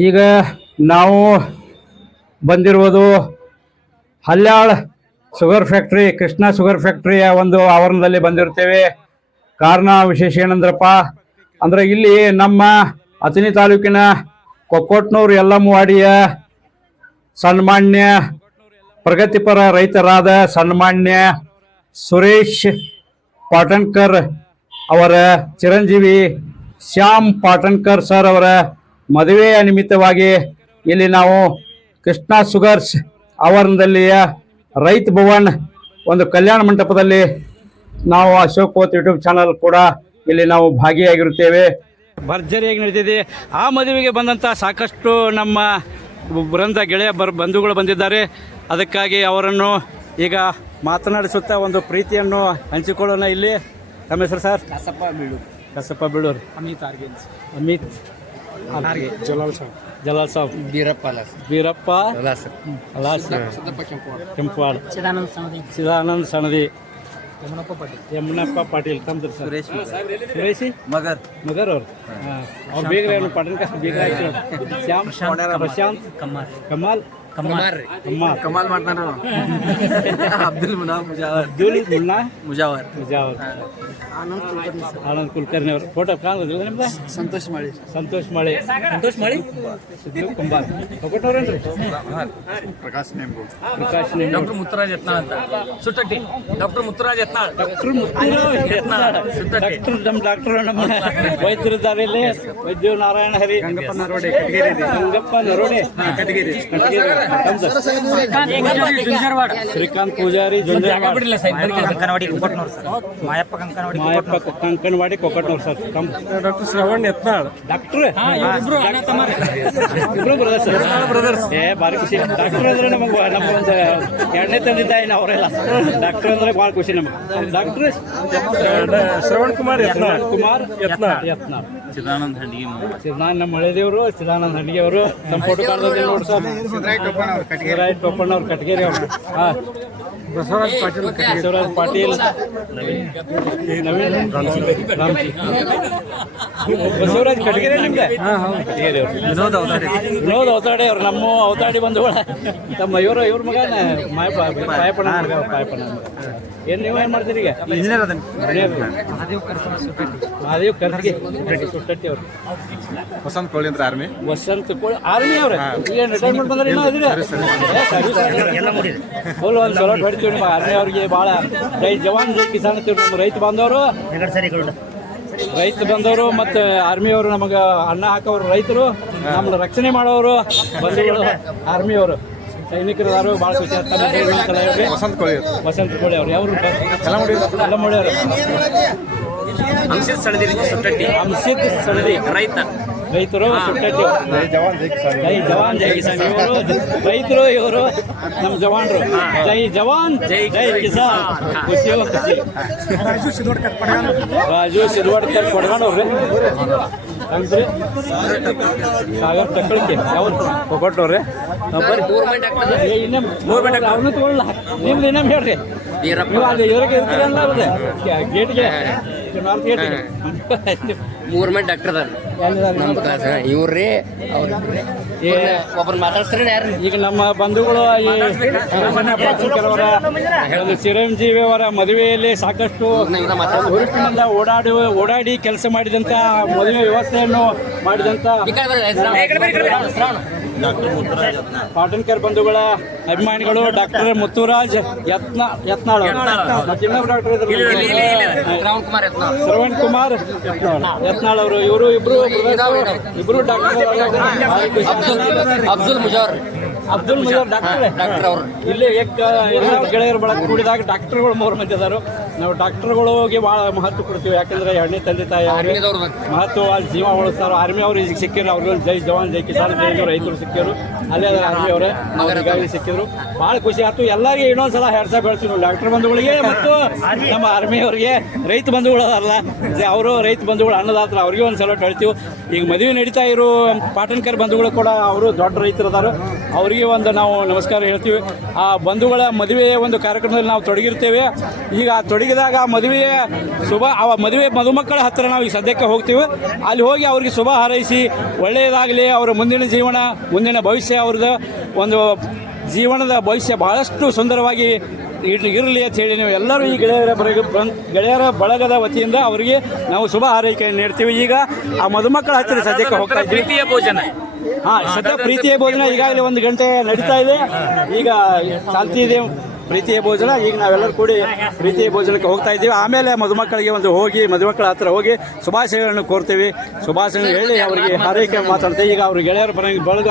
ಈಗ ನಾವು ಬಂದಿರುವುದು Haliyal sugar factory, Krishna sugar ಫ್ಯಾಕ್ಟ್ರಿಯ ಒಂದು ಆವರಣದಲ್ಲಿ ಬಂದಿರುತ್ತೇವೆ. ಕಾರಣ ವಿಶೇಷ ಏನಂದ್ರಪ್ಪ ಅಂದರೆ ಇಲ್ಲಿ ನಮ್ಮ ಅಥಣಿ ತಾಲೂಕಿನ ಕೊಕ್ಕೋಟ್ನೂರು ಯಲ್ಲಮ್ಮವಾಡಿಯ ಸನ್ಮಾನ್ಯ ಪ್ರಗತಿಪರ ರೈತರಾದ ಸನ್ಮಾನ್ಯ ಸುರೇಶ್ ಪಾಟಣ್ಕರ್ ಅವರ ಚಿರಂಜೀವಿ ಶ್ಯಾಮ್ ಪಾಟಣ್ಕರ್ ಸರ್ ಅವರ ಮದುವೆಯ ನಿಮಿತ್ತವಾಗಿ ಇಲ್ಲಿ ನಾವು ಕೃಷ್ಣ ಶುಗರ್ಸ್ ಆವರಣದಲ್ಲಿಯ ರೈತ ಭವನ್ ಒಂದು ಕಲ್ಯಾಣ ಮಂಟಪದಲ್ಲಿ ನಾವು ಅಶೋಕ್ ಕೋತ್ ಯೂಟ್ಯೂಬ್ ಚಾನಲ್ ಕೂಡ ಇಲ್ಲಿ ನಾವು ಭಾಗಿಯಾಗಿರುತ್ತೇವೆ. ಭರ್ಜರಿಯಾಗಿ ನಡೀತಿದೆ. ಆ ಮದುವೆಗೆ ಬಂದಂಥ ಸಾಕಷ್ಟು ನಮ್ಮ ಬೃಂದ ಗೆಳೆಯ ಬಂಧುಗಳು ಬಂದಿದ್ದಾರೆ. ಅದಕ್ಕಾಗಿ ಅವರನ್ನು ಈಗ ಮಾತನಾಡಿಸುತ್ತಾ ಒಂದು ಪ್ರೀತಿಯನ್ನು ಹಂಚಿಕೊಳ್ಳೋಣ. ಇಲ್ಲಿ ತಮ್ಮ ಹೆಸರು ಸರ್? ಕಸಪ್ಪ ಬೀಳೂರು. ಅಮಿತ್ ಜಲಾಲ್ ಸಾಬ್, ಬೀರಪ್ಪ ಕೆಂಪವಾಡ, ಚಿದಾನಂದ್ ಸಣದಿ, ಯಮನಪ್ಪ ಪಾಟೀಲ್. ತಮ್ಮದು ಸುರೇಶಿ ಮಗರ್ ಅವ್ರು. ಅವ್ರು ಬೀಗ್ರ ಪಾಟೀಲ್ ಬೀಗ್ರ ಆಯ್ತು. ಶ್ಯಾಮ್, ಪ್ರಶಾಂತ್, ಕಮಾಲ್ ಮಾಡ್ತಾನ. ಅಬ್ದುಲ್ ಮುನ್ನಾ ಮುಜಾವರ್, ಆನಂದ್ ಕುಲಕರ್ಣಿ ಅವರು. ಫೋಟೋ ಕಾಣೋದಿಲ್ಲ ನಿಮ್ದು? ಸಂತೋಷ್ ಮಾಳಿ ಸಿದ್ದು ಕುಂಬಾರ್. ಒಬ್ಬಟ್ಟವ್ರೇನ್ರಿ? ಪ್ರಕಾಶ್ ನೇಮು, ಡಾಕ್ಟರ್ ಮುತ್ತರಾಜ್ ಯತ್ನಾಳ್ ಅಂತ ಸುಟ್ಟಟ್ಟಿ. ಡಾಕ್ಟರ್ ಮುತ್ತರಾಜ್ ಯತ್ನಾಳ್, ನಮ್ಮ ಡಾಕ್ಟರ್ ನಮ್ಮ ವೈದ್ಯರಿದ್ದಾರೆ ಇಲ್ಲಿ. ವೈದ್ಯ Narayan Hari, Gangappa Narode Katageri, Shrikant Pujari, Mayappa Kankanawadi Kokatnur sir. Doctor Shravan Yatnal, doctor brothers. ಭಾರಿ ಖುಷಿ. ಡಾಕ್ಟರ್ ಅಂದ್ರೆ ನಮಗೆ ನಮ್ಮ ಒಂದು ಎರಡನೇ ತಂದಿದ್ದ ಅವರೆಲ್ಲ ಡಾಕ್ಟರ್ ಅಂದ್ರೆ ಭಾಳ ಖುಷಿ ನಮಗೆ. ಡಾಕ್ಟರ್ ಶ್ರವಣ್ ಕುಮಾರ್ ಯತ್ನಾಳ್. ಚಿದಾನಂದ ನಮ್ಮ ಹಳೆದೇವರು, ಚಿದಾನಂದ ಹಂಡಿಗೆ ಅವರು. ನಮ್ಮ ಫೋಟೋ ಕಾಲದಲ್ಲಿ ನೋಡಿ ಸರ್. ಟೋಪಣ್ಣ ಅವ್ರು ಕಟಗೇರಿ ಅವರು. ಹಾಂ, ಬಸವರಾಜ್ ಪಾಟೀಲ್, ನವೀನ್ ರಾಮ್ಜಿ. ಬಸವರಾಜ್ ಕಟಗೇರಿ ನಿಮ್ಗೆ? ಕಟಗೇರಿ ಅವರು. ವಿನೋದ್ ಅವತಾಡೆ ಅವ್ರು, ನಮ್ಮ ಅವತಾಡಿ ಬಂಧುಗಳ ತಮ್ಮ ಇವ್ರ ಮಗನ ಪಾಯಪಣ್ಣ. ಏನು ನೀವೇನು ಮಾಡ್ತೀರಿ ಈಗ? ಇಂಜಿನಿಯರ್ ಮಹಾದೇವ್ ಕರ್ಗಿ ಸುಟ್ಟಟ್ಟಿ ಅವರು. ವಸಂತ್ ಕೋಳಿ ಅಂತ ಆರ್ಮಿ ಅವ್ರೆ. ರಿಟೈರ್ಮೆಂಟ್ ಬಂದ್ರೆ ಇನ್ನೂ ಅದಿರಿ ಫುಲ್ ಒಂದು ಸಲ ಹೊಡಿತೀವಿ. ನಿಮ್ಮ ಆರ್ಮಿ ಅವ್ರಿಗೆ ಭಾಳ ಜೈ ಜವಾನ್ ಜೈ ಕಿಸಾನ್ ಅಂತೀವಿ. ನಮ್ಮ ರೈತ ಬಂದವರು ಮತ್ತು ಆರ್ಮಿಯವರು ನಮಗೆ ಅನ್ನ ಹಾಕೋರು, ರೈತರು ನಮ್ಮನ್ನ ರಕ್ಷಣೆ ಮಾಡೋರು ಬಂಧುಗಳು ಆರ್ಮಿಯವರು, ಸೈನಿಕರು ಭಾಳ ಖುಷಿ ಆಗ್ತಾರೆ. ವಸಂತ ಕೋಳಿ ಅವರು ಯಾವ್ರು? ಯಲ್ಲಮುಡಿ ಅವರು. ಅಂಶಿತ್ ಸಳದಿ ರೈತರು ಸುಟ್ಟಟ್ಟಿ. ಜೈ ಜವಾನ್ ಜೈ ಕಿಸಾನ್. ಇವರು ರೈತರು, ಇವರು ನಮ್ಮ ಜವಾನ್ರು. ಜೈ ಜವಾನ್ ಜೈ ಕಿಸಾನ್. ಖುಷಿ. ರಾಜು ಸಿದ್ವಾಡ್ಕರ್ ಪಡ್ಕೊಂಡವ್ರಿ. ಅಂದ್ರೆ ಸಾಗರ್ ತಕ್ಕಳಿಕೆ ಯಾವ್ದು ಕೊಟ್ಟವ್ರಿ. ಅವನು ತಗೊಳ್ಳ. ನಿಮ್ದು ಇನ್ನೊಮ್ಮೆ ಹೇಳ್ರಿ. ನೀವು ಅಲ್ಲಿ ಇದ್ರಾಗೆ ಇರ್ತೀರಲ್ಲ ಅವ್ರದ್ದು ಗೇಟ್ಗೆ ಮೂರ್ಮೆಂಟ್ ಡಾಕ್ಟರ್ ಇವ್ರಿ ಒಬ್ಬರು ಮಾತಾಡ್ಸ್ತಾರೆ ಯಾರು? ಈಗ ನಮ್ಮ ಬಂಧುಗಳು ಕೆಲವರ ಚಿರಂಜೀವಿ ಅವರ ಮದುವೆಯಲ್ಲಿ ಸಾಕಷ್ಟು ಹುರುಪಿನಿಂದ ಓಡಾಡಿ ಕೆಲಸ ಮಾಡಿದಂಥ ಮದುವೆ ವ್ಯವಸ್ಥೆಯನ್ನು ಮಾಡಿದಂಥ ಪಾಟಣ್ಕರ್ ಬಂಧುಗಳ ಅಭಿಮಾನಿಗಳು ಡಾಕ್ಟರ್ ಮುತ್ತುರಾಜ್ ಯತ್ನಾಳ್. ಮತ್ತೆ ಇನ್ನೊಬ್ಬರು ಡಾಕ್ಟರ್ ಶ್ರವಣ್ ಕುಮಾರ್ ಯತ್ನಾಳ್ ಅವರು. ಇವರು ಇಬ್ರು ಡಾಕ್ಟರ್. ಅಬ್ದುಲ್ ಮುಜಾರ್ ಡಾಕ್ಟರ್ ಅವರು. ಇಲ್ಲಿ ಎಲ್ಲ ಗೆಳೆಯರು ಬಳಕೆ ಕೂಡಿದಾಗ ಡಾಕ್ಟರ್ಗಳು 3 ಮಂದಿ ಅದಾರು. ನಾವು ಡಾಕ್ಟರ್ಗಳಿಗೆ ಭಾಳ ಮಹತ್ವ ಕೊಡ್ತೀವಿ. ಯಾಕಂದ್ರೆ ಎರಡನೇ ತಂದೆ ತಾಯಿ ಮಹತ್ವ ಜೀವ ಉಳಿಸ್ತಾರೆ. ಆರ್ಮಿ ಅವ್ರು ಈಗ ಸಿಕ್ಕಿರು. ಅವ್ರಿಗೆ ಜೈ ಜವಾನ್ ಜೈ ಕಿಸಾನ್ ಜೈ ರೈತರು ಸಿಕ್ಕಿರು. ಅಲ್ಲೇ ಆರ್ಮಿ ಅವರೇ ಈಗಾಗಲೇ ಸಿಕ್ಕಿದ್ರು. ಬಹಳ ಖುಷಿ ಆಯ್ತು. ಎಲ್ಲರಿಗೆ ಇನ್ನೊಂದ್ಸಲ ಹೆಡ್ಸ ಬೆಳೆಸ್ತೀವಿ ಡಾಕ್ಟರ್ ಬಂಧುಗಳಿಗೆ ಮತ್ತು ನಮ್ಮ ಆರ್ಮಿ ಅವರಿಗೆ, ರೈತ ಬಂಧುಗಳು ಅಲ್ಲ ಅವರು ರೈತ ಬಂಧುಗಳು ಅನ್ನದಾತ್ರ ಅವ್ರಿಗೆ ಒಂದು ಸಲ ಹೇಳ್ತೀವಿ. ಈಗ ಮದುವೆ ನಡೀತಾ ಇರೋ ಪಾಟನ್ಕರ್ ಬಂಧುಗಳು ಕೂಡ ಅವರು ದೊಡ್ಡ ರೈತರು ಅದಾರು, ಅವರಿಗೆ ಒಂದು ನಾವು ನಮಸ್ಕಾರ ಹೇಳ್ತೀವಿ. ಆ ಬಂಧುಗಳ ಮದುವೆಯ ಒಂದು ಕಾರ್ಯಕ್ರಮದಲ್ಲಿ ನಾವು ತೊಡಗಿರ್ತೇವೆ. ಈಗ ತೊಡಗಿದಾಗ ಮದುವೆಯ ಮದುವೆ ಮದುಮಕ್ಕಳ ಹತ್ತಿರ ನಾವು ಈಗ ಸದ್ಯಕ್ಕೆ ಹೋಗ್ತೀವಿ. ಅಲ್ಲಿ ಹೋಗಿ ಅವ್ರಿಗೆ ಶುಭ ಹಾರೈಸಿ ಒಳ್ಳೆಯದಾಗಲಿ, ಅವರ ಮುಂದಿನ ಜೀವನ, ಮುಂದಿನ ಭವಿಷ್ಯ, ಅವ್ರದ್ದು ಒಂದು ಜೀವನದ ಭವಿಷ್ಯ ಬಹಳಷ್ಟು ಸುಂದರವಾಗಿ ಇರಲಿ ಅಂತ ಹೇಳಿ ನೀವು ಎಲ್ಲರೂ ಈ ಗೆಳೆಯರ ಬಳಗದ ವತಿಯಿಂದ ಅವರಿಗೆ ನಾವು ಶುಭ ಹಾರೈಕೆಯನ್ನು ನೀಡ್ತೀವಿ. ಈಗ ಆ ಮದುಮಕ್ಕಳ ಹತ್ತಿರ ಸದ್ಯಕ್ಕೆ ಹೋಗ್ತಾ ಇದ್ದೀವಿ. ಪ್ರೀತಿಯ ಭೋಜನ, ಸದ್ಯ ಪ್ರೀತಿಯ ಭೋಜನ ಈಗಾಗಲೇ 1 ಗಂಟೆ ನಡೀತಾ ಇದೆ. ಈಗ ಶಾಂತಿ ಇದೆ ಪ್ರೀತಿಯ ಭೋಜನ. ಈಗ ನಾವೆಲ್ಲರೂ ಕೂಡಿ ಪ್ರೀತಿಯ ಭೋಜನಕ್ಕೆ ಹೋಗ್ತಾ ಇದ್ದೀವಿ. ಆಮೇಲೆ ಮದುಮಕ್ಕಳಿಗೆ ಮದುಮಕ್ಕಳ ಹತ್ರ ಹೋಗಿ ಶುಭಾಶಯಗಳನ್ನು ಕೋರ್ತೀವಿ. ಶುಭಾಶಯ ಹೇಳಿ ಅವರಿಗೆ ಹಾರೈಕೆ ಮಾತಾಡ್ತೇವೆ. ಈಗ ಅವ್ರ ಗೆಳೆಯರ ಬಳಗ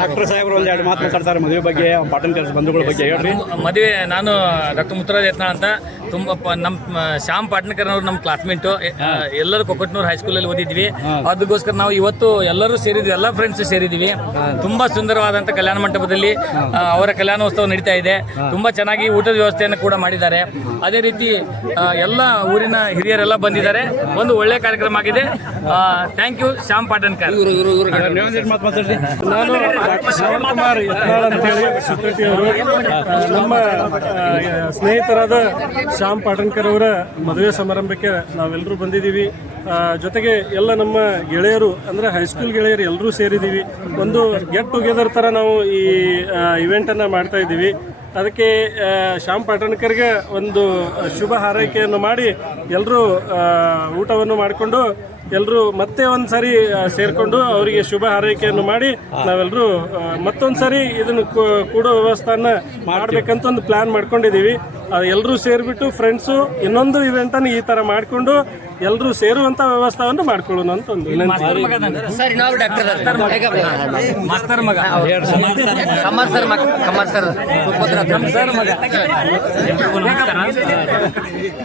ಡಾಕ್ಟರ್ ಸಾಹೇಬರು 1-2 ಮಾತು ಮಾತಾಡ್ತಾರೆ ಮದುವೆ ಬಗ್ಗೆ, ಪಾಟನ್ಕರ್ ಬಂಧುಗಳ ಬಗ್ಗೆ ಹೇಳ್ರಿ. ಮದುವೆ ನಾನು ಡಾಕ್ಟರ್ ಮುತ್ತರಾಜ್ ಯತ್ನಾಳ್ ಅಂತ, ತುಂಬ ನಮ್ಮ ಶ್ಯಾಮ್ ಪಾಟನ್ಕರ್ ಅವರು ನಮ್ಮ ಕ್ಲಾಸ್ಮೇಟು. ಎಲ್ಲರೂ ಕೊಕ್ಕಟ್ನೂರು ಹೈಸ್ಕೂಲಲ್ಲಿ ಓದಿದ್ವಿ. ಅದಕ್ಕೋಸ್ಕರ ನಾವು ಇವತ್ತು ಎಲ್ಲರೂ ಸೇರಿದ್ವಿ, ಎಲ್ಲ ಫ್ರೆಂಡ್ಸ್ ಸೇರಿದ್ವಿ. ತುಂಬಾ ಸುಂದರವಾದಂಥ ಕಲ್ಯಾಣ ಮಂಟಪದಲ್ಲಿ ಅವರ ಕಲ್ಯಾಣೋತ್ಸವ ನಡೀತಾ ಇದೆ. ತುಂಬಾ ಚೆನ್ನಾಗಿ ಊಟದ ವ್ಯವಸ್ಥೆಯನ್ನು ಕೂಡ ಮಾಡಿದ್ದಾರೆ. ಅದೇ ರೀತಿ ಎಲ್ಲ ಊರಿನ ಹಿರಿಯರೆಲ್ಲ ಬಂದಿದ್ದಾರೆ. ಒಂದು ಒಳ್ಳೆ ಕಾರ್ಯಕ್ರಮ ಆಗಿದೆ. Thank you Shyam Patankar. ನಾನು ಡಾಕ್ಟರ್ ಶ್ರವಣ್ ಕುಮಾರ್ ಯತ್ನಾಳ್ ಅಂತೇಳಿ ಸುತ್ತಟ್ಟಿ ಅವರು, ನಮ್ಮ ಸ್ನೇಹಿತರಾದ ಶ್ಯಾಮ್ ಪಾಟನ್ಕರ್ ಅವರ ಮದುವೆ ಸಮಾರಂಭಕ್ಕೆ ನಾವೆಲ್ಲರೂ ಬಂದಿದ್ದೀವಿ. ಜೊತೆಗೆ ಎಲ್ಲ ನಮ್ಮ ಗೆಳೆಯರು ಅಂದರೆ ಹೈಸ್ಕೂಲ್ ಗೆಳೆಯರು ಎಲ್ಲರೂ ಸೇರಿದ್ದೀವಿ. ಒಂದು ಗೆಟ್ ಟುಗೆದರ್ ಥರ ನಾವು ಈ ಇವೆಂಟನ್ನು ಮಾಡ್ತಾ ಇದ್ದೀವಿ. ಅದಕ್ಕೆ ಶ್ಯಾಮ್ ಪಾಟನ್ಕರ್ಗೆ ಒಂದು ಶುಭ ಹಾರೈಕೆಯನ್ನು ಮಾಡಿ ಎಲ್ಲರೂ ಊಟವನ್ನು ಮಾಡಿಕೊಂಡು ಎಲ್ಲರೂ ಮತ್ತೆ ಒಂದು ಸಾರಿ ಸೇರಿಕೊಂಡು ಅವರಿಗೆ ಶುಭ ಹಾರೈಕೆಯನ್ನು ಮಾಡಿ ನಾವೆಲ್ಲರೂ ಮತ್ತೊಂದು ಸಾರಿ ಇದನ್ನು ಕೂಡೋ ವ್ಯವಸ್ಥೆಯನ್ನು ಮಾಡಬೇಕಂತ ಒಂದು ಪ್ಲ್ಯಾನ್ ಮಾಡ್ಕೊಂಡಿದ್ದೀವಿ. ಎಲ್ಲರೂ ಸೇರಿಬಿಟ್ಟು ಫ್ರೆಂಡ್ಸು ಇನ್ನೊಂದು ಇವೆಂಟನ್ನು ಈ ಥರ ಮಾಡಿಕೊಂಡು ಎಲ್ಲರೂ ಸೇರುವಂಥ ವ್ಯವಸ್ಥೆಯನ್ನು ಮಾಡ್ಕೊಳ್ಳೋಣ ಅಂತ ಒಂದು ವಿನಂತಿ. ಸರ್ ನಾವು ಡಾಕ್ಟರ್ ಮಾಸ್ತರ್ ಮಗ ಕಮರ್ sir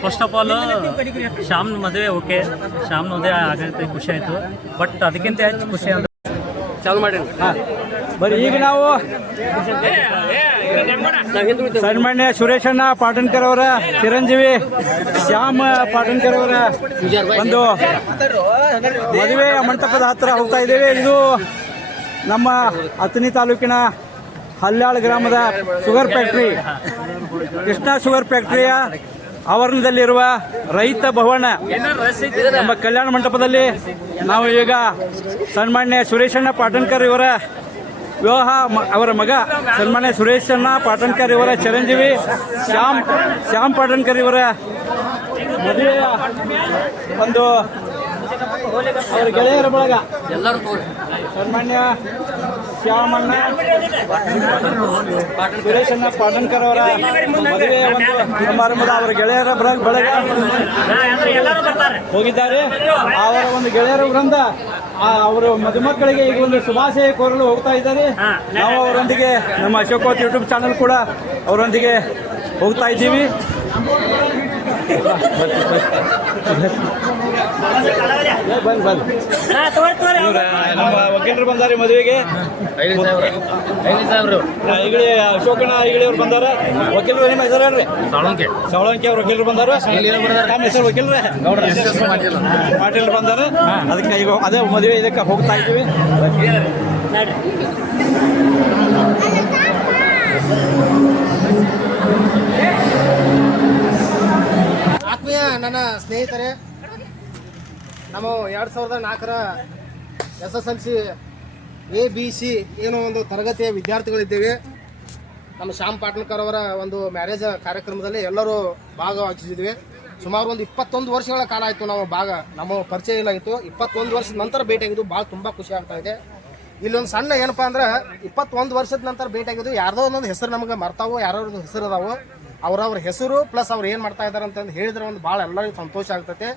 first of all Shyam ಮದುವೆ ಓಕೆ, ಶ್ಯಾಮ್ ಮದುವೆ ಆಗತ್ತೆ ಖುಷಿ ಆಯಿತು. ಬಟ್ ಅದಕ್ಕಿಂತ ಹೆಚ್ಚು ಖುಷಿ ಅಂದ್ರೆ ಚಾಲು ಮಾಡಿ. ಬರೀ ಈಗ ನಾವು ಸನ್ಮಾನ್ಯ ಸುರೇಶಣ್ಣ ಪಾಟನ್ಕರ್ ಅವರ ಚಿರಂಜೀವಿ ಶ್ಯಾಮ್ ಪಾಟನ್ಕರ್ ಅವರ ಒಂದು ಮದುವೆ ಮಂಟಪದ ಹತ್ತಿರ ಹೋಗ್ತಾ ಇದ್ದೇವೆ. ಇದು ನಮ್ಮ ಅಥಣಿ ತಾಲೂಕಿನ ಹಲ್ಯಾಳ್ ಗ್ರಾಮದ ಶುಗರ್ ಫ್ಯಾಕ್ಟ್ರಿ, ಕೃಷ್ಣ ಶುಗರ್ ಫ್ಯಾಕ್ಟ್ರಿಯ ಆವರಣದಲ್ಲಿರುವ ರೈತ ಭವನ ನಮ್ಮ ಕಲ್ಯಾಣ ಮಂಟಪದಲ್ಲಿ ನಾವು ಈಗ ಸನ್ಮಾನ್ಯ ಸುರೇಶಣ್ಣ ಪಾಟನ್ಕರ್ ಇವರ ವಿವಾಹ, ಅವರ ಮಗ ಸನ್ಮಾನ್ಯ ಸುರೇಶಣ್ಣ ಪಾಟನ್ಕರ್ ಇವರ ಚಿರಂಜೀವಿ ಶ್ಯಾಮ್ ಪಾಟನ್ಕರ್ ಇವರ ಮದುವೆಯ ಒಂದು ಅವರ ಗೆಳೆಯರ ಬಳಗ ಎಲ್ಲರೂ ಸನ್ಮಾನ್ಯ ಶ್ಯಾಮಣ್ಣ ಸುರೇಶಣ್ಣ ಪಾಟನ್ಕರ್ ಅವರ ಮದುವೆಯ ಒಂದು ಸಮಾರಂಭದ ಅವರ ಗೆಳೆಯರ ಬಳಗ ಹೋಗಿದ್ದಾರೆ. ಅವರ ಒಂದು ಗೆಳೆಯರ ವೃಂದ ಅವರು ಮದುಮಕ್ಕಳಿಗೆ ಈಗ ಒಂದು ಶುಭಾಶಯ ಕೋರಲು ಹೋಗ್ತಾ ಇದ್ದಾರೆ. ನಾವು ಅವರೊಂದಿಗೆ ನಮ್ಮ ಅಶೋಕೋತ್ ಯೂಟ್ಯೂಬ್ ಚಾನಲ್ ಕೂಡ ಅವರೊಂದಿಗೆ ಹೋಗ್ತಾ ಇದ್ದೀವಿ. ನಮ್ಮ ವಕೀಲರು ಬಂದಾರೆ ಮದುವೆಗೆ. ಈಗಲೇ ಅಶೋಕಣ್ಣ ಈಗಳೆಯವ್ರು ಬಂದಾರ. ವಕೀಲರು ನಿಮ್ಮ ಹೆಸರು ಹೇಳ್ರಿ? ಸಾವಳಂಕಿ ಅವ್ರ ವಕೀಲರು ಬಂದಾರ. ನಮ್ಮ ಹೆಸರು ವಕೀಲರೇ ಪಾಟೀಲ್ ಬಂದಾರ. ಅದಕ್ಕೆ ಈಗ ಅದೇ ಮದುವೆ ಇದಕ್ಕೆ ಹೋಗ್ತಾ ಇದ್ದೀವಿ. ಆತ್ಮೀಯ ನನ್ನ ಸ್ನೇಹಿತರೆ, ನಾವು 2004ರ SSLC ABC ಏನೋ ಒಂದು ತರಗತಿಯ ವಿದ್ಯಾರ್ಥಿಗಳಿದ್ದೇವೆ. ನಮ್ಮ ಶ್ಯಾಮ್ ಪಾಟನ್ಕರ್ ಅವರ ಒಂದು ಮ್ಯಾರೇಜ್ ಕಾರ್ಯಕ್ರಮದಲ್ಲಿ ಎಲ್ಲರೂ ಭಾಗವಹಿಸಿದ್ವಿ. ಸುಮಾರು ಒಂದು 21 ವರ್ಷಗಳ ಕಾಲ ಆಯಿತು ನಮ್ಮ ಪರಿಚಯ ಇಲ್ಲ ಆಯಿತು. 21 ವರ್ಷದ ನಂತರ ಭೇಟಿಯಾಗಿದ್ದು ತುಂಬ ಖುಷಿ ಆಗ್ತಾ ಇದೆ. ಇಲ್ಲೊಂದು ಸಣ್ಣ ಏನಪ್ಪ ಅಂದ್ರೆ 21 ವರ್ಷದ ನಂತರ ಭೇಟಿಯಾಗಿದ್ದು ಯಾರ್ದೋ ಒಂದೊಂದು ಹೆಸರು ನಮಗೆ ಮರ್ತಾವೋ, ಯಾರ್ಯಾವ್ದು ಹೆಸರು ಅದಾವೋ ಅವ್ರವ್ರ ಹೆಸರು ಪ್ಲಸ್ ಅವ್ರು ಏನು ಮಾಡ್ತಾ ಇದ್ದಾರೆ ಅಂತಂದು ಹೇಳಿದ್ರೆ ಒಂದು ಭಾಳ ಎಲ್ಲರಿಗೂ ಸಂತೋಷ ಆಗ್ತೈತೆ.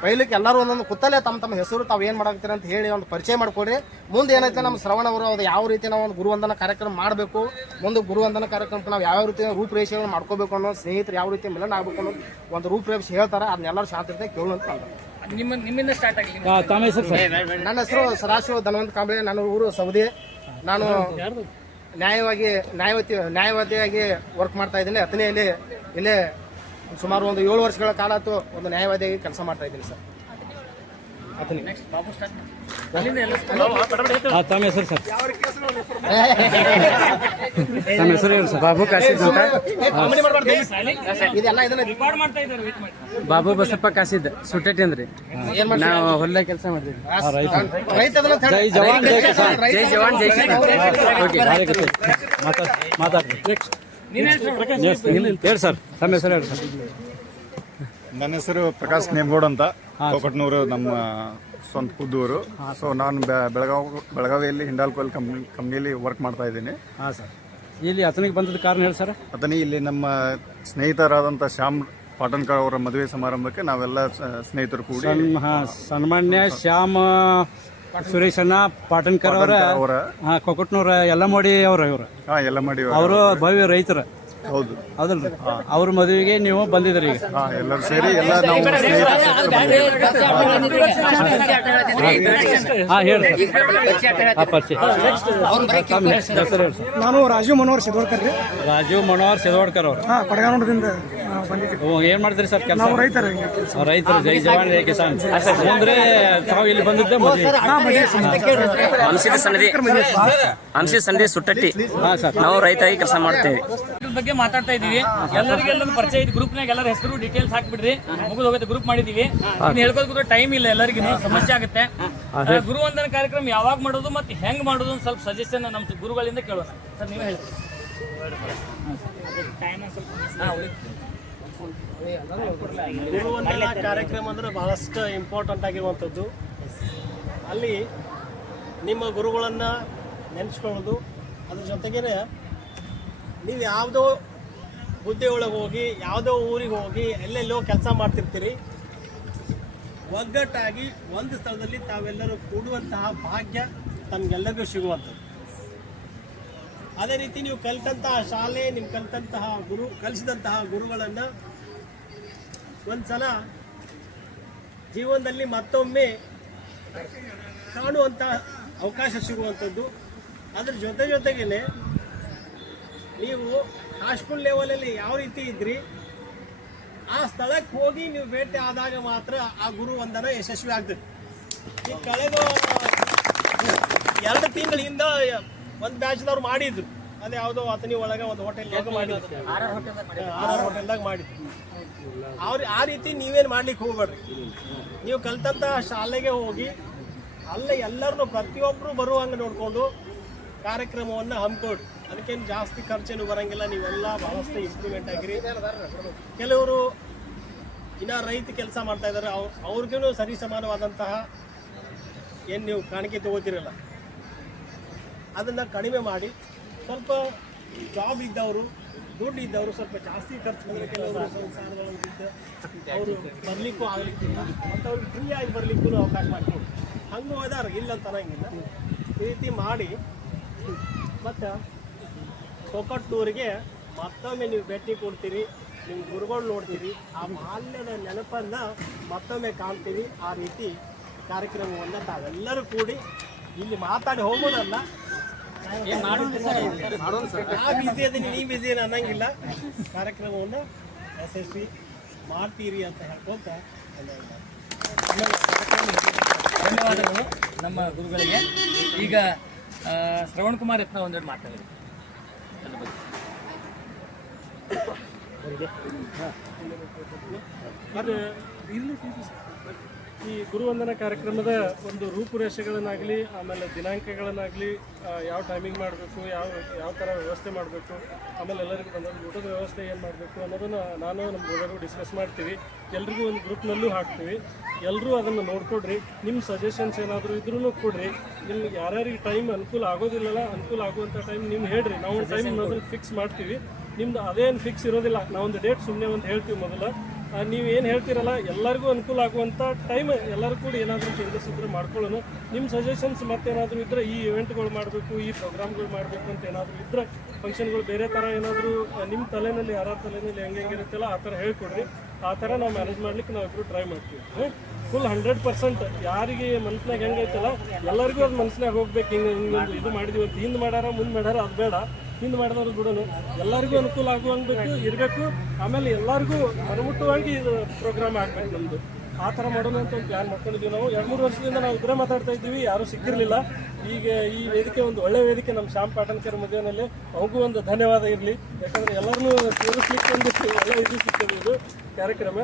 ಪೈಲಕ್ಕೆ ಎಲ್ಲರೂ ಒಂದೊಂದು ಕೂತಲ್ಲೇ ತಮ್ಮ ಹೆಸರು ತಾವು ಏನು ಮಾಡಾಕ್ತೀರ ಅಂತ ಹೇಳಿ ಒಂದು ಪರಿಚಯ ಮಾಡಿಕೊಡ್ರಿ. ಮುಂದೆ ಏನೈತೆ ನಮ್ಮ ಶ್ರವಣ ಅವರು ಅದು ಯಾವ ರೀತಿ ನಾವು ಒಂದು ಗುರುವಂದನ ಕಾರ್ಯಕ್ರಮ ಮಾಡಬೇಕು, ಮುಂದೆ ಗುರುವಂದನ ಕಾರ್ಯಕ್ರಮಕ್ಕೆ ನಾವು ಯಾವ ರೀತಿ ರೂಪರೇಷೆಗಳನ್ನು ಮಾಡ್ಕೋಬೇಕು ಅನ್ನೋ, ಸ್ನೇಹಿತರು ಯಾವ ರೀತಿ ಮಿಲನ ಆಗಬೇಕು ಅನ್ನೋ ಒಂದು ರೂಪರೇಷೆ ಹೇಳ್ತಾರೆ. ಅದನ್ನೆಲ್ಲರೂ ಶಾಂತಿರ್ತೆ ಕೇಳೋಂತ ನಿಮ್ಮಿಂದ ಸ್ಟಾರ್ಟ್ ಆಗಲಿ. ನನ್ನ ಹೆಸರು ಸದಾಶಿವ ಧನವಂತ ಕಾಂಬ್ಳೆ, ನನ್ನ ಊರು ಸೌದಿ. ನಾನು ನ್ಯಾಯವಾದಿಯಾಗಿ ವರ್ಕ್ ಮಾಡ್ತಾ ಇದ್ದೀನಿ. ಅಥಣಿಯಲ್ಲಿ ಇಲ್ಲೇ ಸುಮಾರು ಒಂದು 7 ವರ್ಷಗಳ ಕಾಲ ಆಯ್ತು ಒಂದು ನ್ಯಾಯವಾದಿಯಾಗಿ ಕೆಲಸ ಮಾಡ್ತಾ ಇದ್ದೀನಿ ಸರ್. ಅಥಣಿ. ತಮ್ಮ ಹೆಸರು ಸರ್? ತಮ್ಮ ಹೆಸರು ಹೇಳಿ ಸರ್? ಬಾಬು ಕಾಶಿದ್ ಅಂತ. ಇದೆಲ್ಲ ಇದನ್ನ ಬಾಬು ಬಸಪ್ಪ ಕಾಸಿದ್ ಸುಟ್ಟಟ್ಟಿ ಅಂದ್ರಿ. ನಾವು ಹೊಲ ಕೆಲಸ ಮಾಡ್ತೀವಿ. ರೈತ ಜೈ ಜವಾನ್ ಜೈ ಕಿಸಾನ್. ಜೈ ಜವಾನ್ ಜೈ ಕಿಸಾನ್. ಮಾತಾಡ್ರಿ. ಹೇಳಿ ಸರ್, ತಮ್ಮ ಹೆಸರು ಹೇಳಿ ಸರ್? ನನ್ನ ಹೆಸರು ಪ್ರಕಾಶ್ ನೇಮಗೌಡ ಅಂತ, ಕೊಕಟ್ನೂರು ನಮ್ಮ ಸ್ವಂತ ಖುದ್ದೂರು. ಸೊ ನಾನು ಬೆಳಗಾವಿಯಲ್ಲಿ ಹಿಂಡಾಲ್ಕೋಲ್ ಕಂಪ್ನಿಯಲ್ಲಿ ವರ್ಕ್ ಮಾಡ್ತಾ ಇದ್ದೀನಿ. ಹಾಂ ಸರ್. ಇಲ್ಲಿ ಅಥಣಿಗೆ ಬಂದದ ಕಾರಣ ಹೇಳಿ ಸರ್? ಅದನ್ನೇ ಇಲ್ಲಿ ನಮ್ಮ ಸ್ನೇಹಿತರಾದಂಥ ಶ್ಯಾಮ್ ಪಾಟನ್ಕರ್ ಅವರ ಮದುವೆ ಸಮಾರಂಭಕ್ಕೆ ನಾವೆಲ್ಲ ಸ್ನೇಹಿತರು ಕೂಡಿ ಸನ್ಮಾನ್ಯ ಶ್ಯಾಮ್ ಸುರೇಶಣ್ಣ ಪಾಟನ್ಕರ್ ಅವರ ಕೊಕಟ್ನೂರ ಯಲ್ಲಮಡಿ ಇವರು ಎಲ್ಲ ಮಾಡಿ ಅವರು ಭವ್ಯ ರೈತರ ಹೌದು ಹೌದಲ್ರಿ? ಅವ್ರ ಮದುವೆಗೆ ನೀವು ಬಂದಿದ್ರಿ ಈಗ? ಎಲ್ಲರೂ ಸೇರಿ ಎಲ್ಲ ನಾವು ನಾನು ರಾಜೀವ್ ಮನೋಹರ್ ಸಿದ್ವಡ್ಕರ್ ರೀ. ರಾಜೀವ್ ಮನೋಹರ್ ಸಿದ್ವಡ್ಕರ್ ಅವರು ಕೊಡಗಾನೂರದಿಂದ ಬಂದಿದ್ದೀವಿ. ಏನ್ ಮಾಡ್ತೀರಿ ಸರ್ ಕೆಲಸ? ನಾವು ರೈತರು. ರೈತರು ಜೈ ಜವಾನ್ ಜೈ ಕಿಸಾನ್ ಅಂದ್ರೆ ತಾವು ಇಲ್ಲಿ ಬಂದಿದ್ದೆ ಅಂಶಿ ಸಂಧಿ ಸುಟ್ಟಟ್ಟಿ. ನಾವು ರೈತಾಗಿ ಕೆಲಸ ಮಾಡ್ತೇವೆ. ಬಗ್ಗೆ ಮಾತಾಡ್ತಾ ಇದೀವಿ. ಎಲ್ಲರಿಗೆಲ್ಲರೂ ಪರಿಚಯ ಐತಿ. ಗ್ರೂಪ್ನಾಗ ಎಲ್ಲರ ಹೆಸರು ಡೀಟೇಲ್ಸ್ ಹಾಕ್ಬಿಡ್ರಿ. ಮುಗಿದು ಹೋಗುತ್ತೆ. ಗ್ರೂಪ್ ಮಾಡಿದೀವಿ. ಹೇಳ್ಕೋದು ಟೈಮ್ ಇಲ್ಲ, ಎಲ್ಲರಿಗೂ ಸಮಸ್ಯೆ ಆಗುತ್ತೆ. ಗುರುವಂದನ ಕಾರ್ಯಕ್ರಮ ಯಾವಾಗ ಮಾಡೋದು ಮತ್ತೆ ಹೆಂಗ್ ಮಾಡೋದು ಒಂದು ಸ್ವಲ್ಪ ಸಜೆಷನ್ ನಮ್ಮ ಗುರುಗಳಿಂದ ಕೇಳೋಣ ಸರ್. ನೀವೇ ಹೇಳಿ. ಗುರುವಂದನಾ ಕಾರ್ಯಕ್ರಮ ಅಂದ್ರೆ ಬಹಳಷ್ಟು ಇಂಪಾರ್ಟೆಂಟ್ ಆಗಿರುವಂಥದ್ದು. ಅಲ್ಲಿ ನಿಮ್ಮ ಗುರುಗಳನ್ನು ನೆನೆಸ್ಕೊಳ್ಳೋದು, ಅದ್ರ ಜೊತೆಗೇ ನೀವು ಯಾವುದೋ ಹುದ್ದೆ ಒಳಗೆ ಹೋಗಿ ಯಾವುದೋ ಊರಿಗೆ ಹೋಗಿ ಎಲ್ಲೆಲ್ಲೋ ಕೆಲಸ ಮಾಡ್ತಿರ್ತೀರಿ, ಒಗ್ಗಟ್ಟಾಗಿ ಒಂದು ಸ್ಥಳದಲ್ಲಿ ತಾವೆಲ್ಲರೂ ಕೂಡುವಂತಹ ಭಾಗ್ಯ ತಮಗೆಲ್ಲರಿಗೂ ಸಿಗುವಂಥದ್ದು. ಅದೇ ರೀತಿ ನೀವು ಕಲಿತಂತಹ ಶಾಲೆ, ನೀವು ಕಲಿತಂತಹ ಕಲಿಸಿದಂತಹ ಗುರುಗಳನ್ನು ಒಂದು ಸಲ ಜೀವನದಲ್ಲಿ ಮತ್ತೊಮ್ಮೆ ಕಾಣುವಂಥ ಅವಕಾಶ ಸಿಗುವಂಥದ್ದು. ಅದ್ರ ಜೊತೆಗೇ ನೀವು ಹೈಸ್ಕೂಲ್ ಲೆವೆಲಲ್ಲಿ ಯಾವ ರೀತಿ ಇದ್ರಿ, ಆ ಸ್ಥಳಕ್ಕೆ ಹೋಗಿ ನೀವು ಭೇಟಿ ಆದಾಗ ಮಾತ್ರ ಆ ಗುರು ವಂದನ ಯಶಸ್ವಿ ಆಗ್ತದೆ. ಈ ಕಳೆದ 2 ತಿಂಗಳ ಹಿಂದೆ ಒಂದು ಬ್ಯಾಚ್ದವ್ರು ಮಾಡಿದ್ರು. ಅದು ಯಾವುದೋ ಅಥಣಿ ಒಳಗೆ ಒಂದು ಹೋಟೆಲ್ದಾಗ ಮಾಡಿದ್ರು, RR ಹೋಟೆಲ್ದಾಗ ಮಾಡಿದ್ರು. ಆ ರೀತಿ ನೀವೇನು ಮಾಡ್ಲಿಕ್ಕೆ ಹೋಗ್ಬೇಡ್ರಿ. ನೀವು ಕಲ್ತಂಥ ಶಾಲೆಗೆ ಹೋಗಿ ಅಲ್ಲೇ ಎಲ್ಲರನ್ನೂ ಪ್ರತಿಯೊಬ್ಬರು ಬರುವಂಗೆ ನೋಡಿಕೊಂಡು ಕಾರ್ಯಕ್ರಮವನ್ನು ಹಮ್ಮಿಕೊಡ್ರಿ. ಅದಕ್ಕೇನು ಜಾಸ್ತಿ ಖರ್ಚೇನು ಬರೋಂಗಿಲ್ಲ. ನೀವೆಲ್ಲ ಭಾಳಷ್ಟು ಇಂಪ್ರೂವ್ಮೆಂಟ್ ಆಗಿರಿ. ಕೆಲವರು ಇನ್ನು ರೈತ ಕೆಲಸ ಮಾಡ್ತಾ ಇದ್ದಾರೆ, ಅವ್ರಿಗೂ ಸರಿ ಸಮಾನವಾದಂತಹ ಏನು ನೀವು ಕಾಣಿಕೆ ತಗೋತಿರಲ್ಲ, ಅದನ್ನು ಕಡಿಮೆ ಮಾಡಿ. ಸ್ವಲ್ಪ ಜಾಬ್ ಇದ್ದವರು, ದುಡ್ಡು ಇದ್ದವರು ಸ್ವಲ್ಪ ಜಾಸ್ತಿ ಖರ್ಚು ಬಂದರೆ ಕೆಲವರು ಸಂಸಾರದೊಳಗಿದ್ದ ಅವರು ಬರಲಿಕ್ಕೂ ಆಗಲಿಕ್ಕೆ ಮತ್ತು ಅವ್ರಿಗೆ ಫ್ರೀಯಾಗಿ ಬರಲಿಕ್ಕೂ ಅವಕಾಶ ಮಾಡಿಕೊಡಿ. ಹಂಗೆ ಹೋದಾರ ಇಲ್ಲ ಅಂತ ಅನ್ನಂಗಿಲ್ಲ. ಈ ರೀತಿ ಮಾಡಿ ಮತ್ತು ಕೊಕಟ್ನೂರಿಗೆ ಮತ್ತೊಮ್ಮೆ ನೀವು ಭೇಟಿ ಕೊಡ್ತೀರಿ, ನಿಮ್ಮ ಗುರುಗಳು ನೋಡ್ತೀರಿ, ಆ ಬಾಲ್ಯದ ನೆನಪನ್ನು ಮತ್ತೊಮ್ಮೆ ಕಾಣ್ತೀವಿ. ಆ ರೀತಿ ಕಾರ್ಯಕ್ರಮವನ್ನು ತಾವೆಲ್ಲರೂ ಕೂಡಿ ಇಲ್ಲಿ ಮಾತಾಡಿ ಹೋಗೋದಲ್ಲ, ನಾ ಬಿಸಿ ಅದೀನಿ ನೀ ಬಿಸಿ ಅನ್ನಂಗಿಲ್ಲ, ಕಾರ್ಯಕ್ರಮವನ್ನು ಯಶಸ್ವಿ ಮಾಡ್ತೀರಿ ಅಂತ ಹೇಳ್ಕೊತ ಧನ್ಯವಾದಗಳು ನಮ್ಮ ಗುರುಗಳಿಗೆ. ಈಗ ಶ್ರವಣ್ ಕುಮಾರ್ ಯತ್ನ ಒಂದೆರಡು ಮಾತಾಡಿದ್ರು. ಈ ಗುರುವಂದನಾ ಕಾರ್ಯಕ್ರಮದ ಒಂದು ರೂಪುರೇಷೆಗಳನ್ನಾಗಲಿ, ಆಮೇಲೆ ದಿನಾಂಕಗಳನ್ನಾಗಲಿ, ಯಾವ ಟೈಮಿಂಗ್ ಮಾಡಬೇಕು, ಯಾವ ಥರ ವ್ಯವಸ್ಥೆ ಮಾಡಬೇಕು, ಆಮೇಲೆ ಎಲ್ಲರಿಗೂ ಬಂದದ್ದು ಊಟದ ವ್ಯವಸ್ಥೆ ಏನು ಮಾಡಬೇಕು ಅನ್ನೋದನ್ನು ನಾನು ನಮ್ಮ ಗುರುಗಳು ಡಿಸ್ಕಸ್ ಮಾಡ್ತೀವಿ. ಎಲ್ರಿಗೂ ಒಂದು ಗ್ರೂಪ್ನಲ್ಲೂ ಹಾಕ್ತೀವಿ. ಎಲ್ಲರೂ ಅದನ್ನು ನೋಡ್ಕೊಡ್ರಿ. ನಿಮ್ಮ ಸಜೆಷನ್ಸ್ ಏನಾದರೂ ಇದ್ರೂ ಕೊಡ್ರಿ. ನಿಮ್ಗೆ ಯಾರ್ಯಾರಿಗೆ ಟೈಮ್ ಅನುಕೂಲ ಆಗೋದಿಲ್ಲಲ್ಲ, ಅನುಕೂಲ ಆಗುವಂಥ ಟೈಮ್ ನಿಮ್ಗೆ ಹೇಳ್ರಿ. ನಾವು ಒಂದು ಟೈಮ್ ಮೊದಲು ಫಿಕ್ಸ್ ಮಾಡ್ತೀವಿ. ನಿಮ್ದು ಅದೇನು ಫಿಕ್ಸ್ ಇರೋದಿಲ್ಲ, ನಾವೊಂದು ಡೇಟ್ ಸುಮ್ಮನೆ ಒಂದು ಹೇಳ್ತೀವಿ ಮೊದಲು. ನೀವು ಏನು ಹೇಳ್ತೀರಲ್ಲ ಎಲ್ಲರಿಗೂ ಅನುಕೂಲ ಆಗುವಂಥ ಟೈಮ್ ಎಲ್ಲರೂ ಕೂಡ ಏನಾದರೂ ಚೇಂಜಸ್ ಇದ್ದರೆ ಮಾಡ್ಕೊಳ್ಳೋಣ. ನಿಮ್ಮ ಸಜೆಷನ್ಸ್ ಮತ್ತೇನಾದರೂ ಇದ್ದರೆ, ಈ ಇವೆಂಟ್ಗಳು ಮಾಡಬೇಕು, ಈ ಪ್ರೋಗ್ರಾಮ್ಗಳು ಮಾಡಬೇಕು ಅಂತ ಏನಾದರೂ ಇದ್ದರೆ, ಫಂಕ್ಷನ್ಗಳು ಬೇರೆ ಥರ ಏನಾದರೂ ನಿಮ್ಮ ತಲೆಯಲ್ಲಿ ಯಾರ ತಲೆಯಲ್ಲಿ ಹೆಂಗಿರುತ್ತಲ್ಲ ಆ ಥರ ಹೇಳ್ಕೊಡ್ರಿ. ಆ ಥರ ನಾವು ಮ್ಯಾನೇಜ್ ಮಾಡ್ಲಿಕ್ಕೆ ನಾವಿಬ್ಬರು ಟ್ರೈ ಮಾಡ್ತೀವಿ. ಫುಲ್ 100% ಯಾರಿಗೆ ಮನ್ಸಿನಾಗ ಹೆಂಗೈತಲ್ಲ ಎಲ್ಲರಿಗೂ ಅದು ಮನ್ಸಿನಾಗ ಹೋಗ್ಬೇಕು. ಹಿಂಗೊಂದು ಇದು ಮಾಡಿದ್ವಿ ಅಂತ ಹಿಂದೆ ಮಾಡ್ಯಾರ ಮುಂದೆ ಮಾಡ್ಯಾರ ಅದು ಬೇಡ, ಹಿಂದೆ ಮಾಡಿದವ್ರು ಬಿಡೋನು ಎಲ್ಲರಿಗೂ ಅನುಕೂಲ ಆಗುವಂಗಬೇಕು ಇರಬೇಕು. ಆಮೇಲೆ ಎಲ್ಲರಿಗೂ ಮನಮುಟ್ಟವಾಗಿ ಇದು ಪ್ರೋಗ್ರಾಮ್ ಆಗ್ಬೇಕು ನಮ್ಮದು. ಆ ಥರ ಮಾಡೋಣ ಅಂತ ಒಂದು ಪ್ಲ್ಯಾನ್ ಮಾಡ್ಕೊಂಡಿದ್ವಿ. ನಾವು 2-3 ವರ್ಷದಿಂದ ನಾವು ಇಬ್ಬರೇ ಮಾತಾಡ್ತಾ ಇದ್ದೀವಿ, ಯಾರೂ ಸಿಕ್ಕಿರಲಿಲ್ಲ. ಈಗ ಈ ವೇದಿಕೆ ಒಂದು ಒಳ್ಳೆ ವೇದಿಕೆ ನಮ್ಮ ಶ್ಯಾಮ್ ಪಾಟನ್ಕರ್ ಮದುವೆನಲ್ಲಿ. ಅವ್ರಿಗೂ ಒಂದು ಧನ್ಯವಾದ ಇರಲಿ, ಯಾಕಂದರೆ ಎಲ್ಲರನ್ನೂ ಸೇರಿಸ್ಲಿಕ್ಕೆ ಒಂದು ಒಳ್ಳೆ ಇದು ಸಿಗ್ತದೆ ಇದು ಕಾರ್ಯಕ್ರಮ.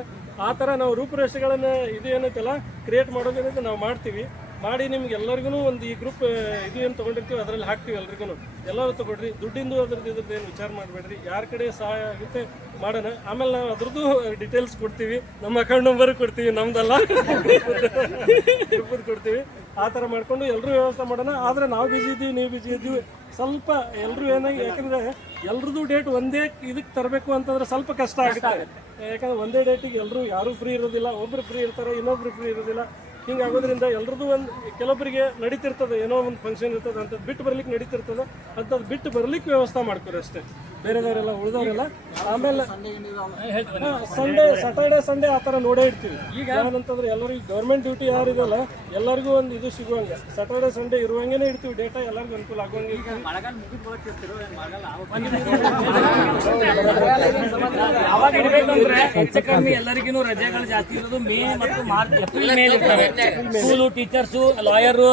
ಆ ಥರ ನಾವು ರೂಪುರೇಷೆಗಳನ್ನು ಇದು ಏನೈತಲ್ಲ ಕ್ರಿಯೇಟ್ ಮಾಡೋದೇನೈತೆ ನಾವು ಮಾಡ್ತೀವಿ. ಮಾಡಿ ನಿಮ್ಗೆ ಎಲ್ಲರಿಗೂ ಒಂದು ಈ ಗ್ರೂಪ್ ಇದು ಏನು ತೊಗೊಂಡಿರ್ತೀವಿ ಅದರಲ್ಲಿ ಹಾಕ್ತೀವಿ. ಎಲ್ರಿಗೂ ಎಲ್ಲರೂ ತೊಗೊಳ್ರಿ, ದುಡ್ಡಿಂದು ಇದ್ರದ್ದು ಏನು ವಿಚಾರ ಮಾಡಬೇಡ್ರಿ, ಯಾರ ಕಡೆ ಸಹಾಯ ಆಗುತ್ತೆ ಮಾಡೋಣ. ಆಮೇಲೆ ನಾವು ಅದ್ರದ್ದು ಡೀಟೇಲ್ಸ್ ಕೊಡ್ತೀವಿ, ನಮ್ಮ ಅಕೌಂಟ್ ನಂಬರ್ ಕೊಡ್ತೀವಿ, ನಮ್ದಲ್ಲ ಗ್ರೂಪದ್ದು ಕೊಡ್ತೀವಿ. ಆ ಥರ ಮಾಡಿಕೊಂಡು ಎಲ್ಲರೂ ವ್ಯವಸ್ಥೆ ಮಾಡೋಣ. ಆದರೆ ನಾವು ಬಿಜಿ ಇದ್ದೀವಿ, ನೀವು ಬಿಜಿ ಇದ್ದೀವಿ, ಸ್ವಲ್ಪ ಎಲ್ಲರೂ ಏನಾಗಿ, ಯಾಕಂದರೆ ಎಲ್ರದ್ದು ಡೇಟ್ ಒಂದೇ ಇದಕ್ಕೆ ತರಬೇಕು ಅಂತಂದ್ರೆ ಸ್ವಲ್ಪ ಕಷ್ಟ ಆಗುತ್ತೆ. ಯಾಕಂದರೆ ಒಂದೇ ಡೇಟಿಗೆ ಎಲ್ಲರೂ ಯಾರೂ ಫ್ರೀ ಇರೋದಿಲ್ಲ, ಒಬ್ಬರು ಫ್ರೀ ಇರ್ತಾರೆ, ಇನ್ನೊಬ್ರು ಫ್ರೀ ಇರೋದಿಲ್ಲ. ಹಿಂಗಾಗೋದ್ರಿಂದ ಎಲ್ರದ್ದು ಒಂದು ಕೆಲವೊಬ್ಬರಿಗೆ ನಡೀತಿರ್ತದೆ, ಏನೋ ಒಂದು ಫಂಕ್ಷನ್ ಇರ್ತದೆ ಅಂಥದ್ದು ಬಿಟ್ಟು ಬರ್ಲಿಕ್ಕೆ ನಡೀತಿರ್ತದೆ, ಅಂಥದ್ದು ಬಿಟ್ಟು ಬರ್ಲಿಕ್ಕೆ ವ್ಯವಸ್ಥೆ ಮಾಡ್ಕೊರಿ ಅಷ್ಟೇ, ಬೇರೆದವರೆಲ್ಲ ಉಳಿದವರೆಲ್ಲ. ಆಮೇಲೆ ಸಂಡೇ ಸ್ಯಾಟರ್ಡೆ ಸಂಡೇ ಆ ಥರ ನೋಡೇ ಇಡ್ತೀವಿ. ಈಗ ಏನಂತಂದ್ರೆ ಎಲ್ಲರಿಗೂ ಗೌರ್ಮೆಂಟ್ ಡ್ಯೂಟಿ ಯಾರಿದಲ್ಲ ಎಲ್ಲರಿಗೂ ಒಂದು ಇದು ಸಿಗುವಂಗೆ ಸ್ಯಾಟರ್ಡೆ ಸಂಡೇ ಇರುವಂಗೆ ಇಡ್ತೀವಿ. ಡೇಟಾ ಎಲ್ಲರಿಗೂ ಅನುಕೂಲ ಆಗುವಂಗೆ ಯಾವಾಗ ಇಡಬೇಕಂದ್ರೆ ಹೆಚ್ಚು ಕಮ್ಮಿ ಎಲ್ಲರಿಗೂ ರಜೆಗಳು ಜಾಸ್ತಿ ಇರೋದು ಮೇ ಮತ್ತು ಮಾರ್ಚ್ ಏಪ್ರಿಲ್ ಮೇಲೆ ಇರ್ತವೆ. ಸ್ಕೂಲು, ಟೀಚರ್ಸು, ಲಾಯರು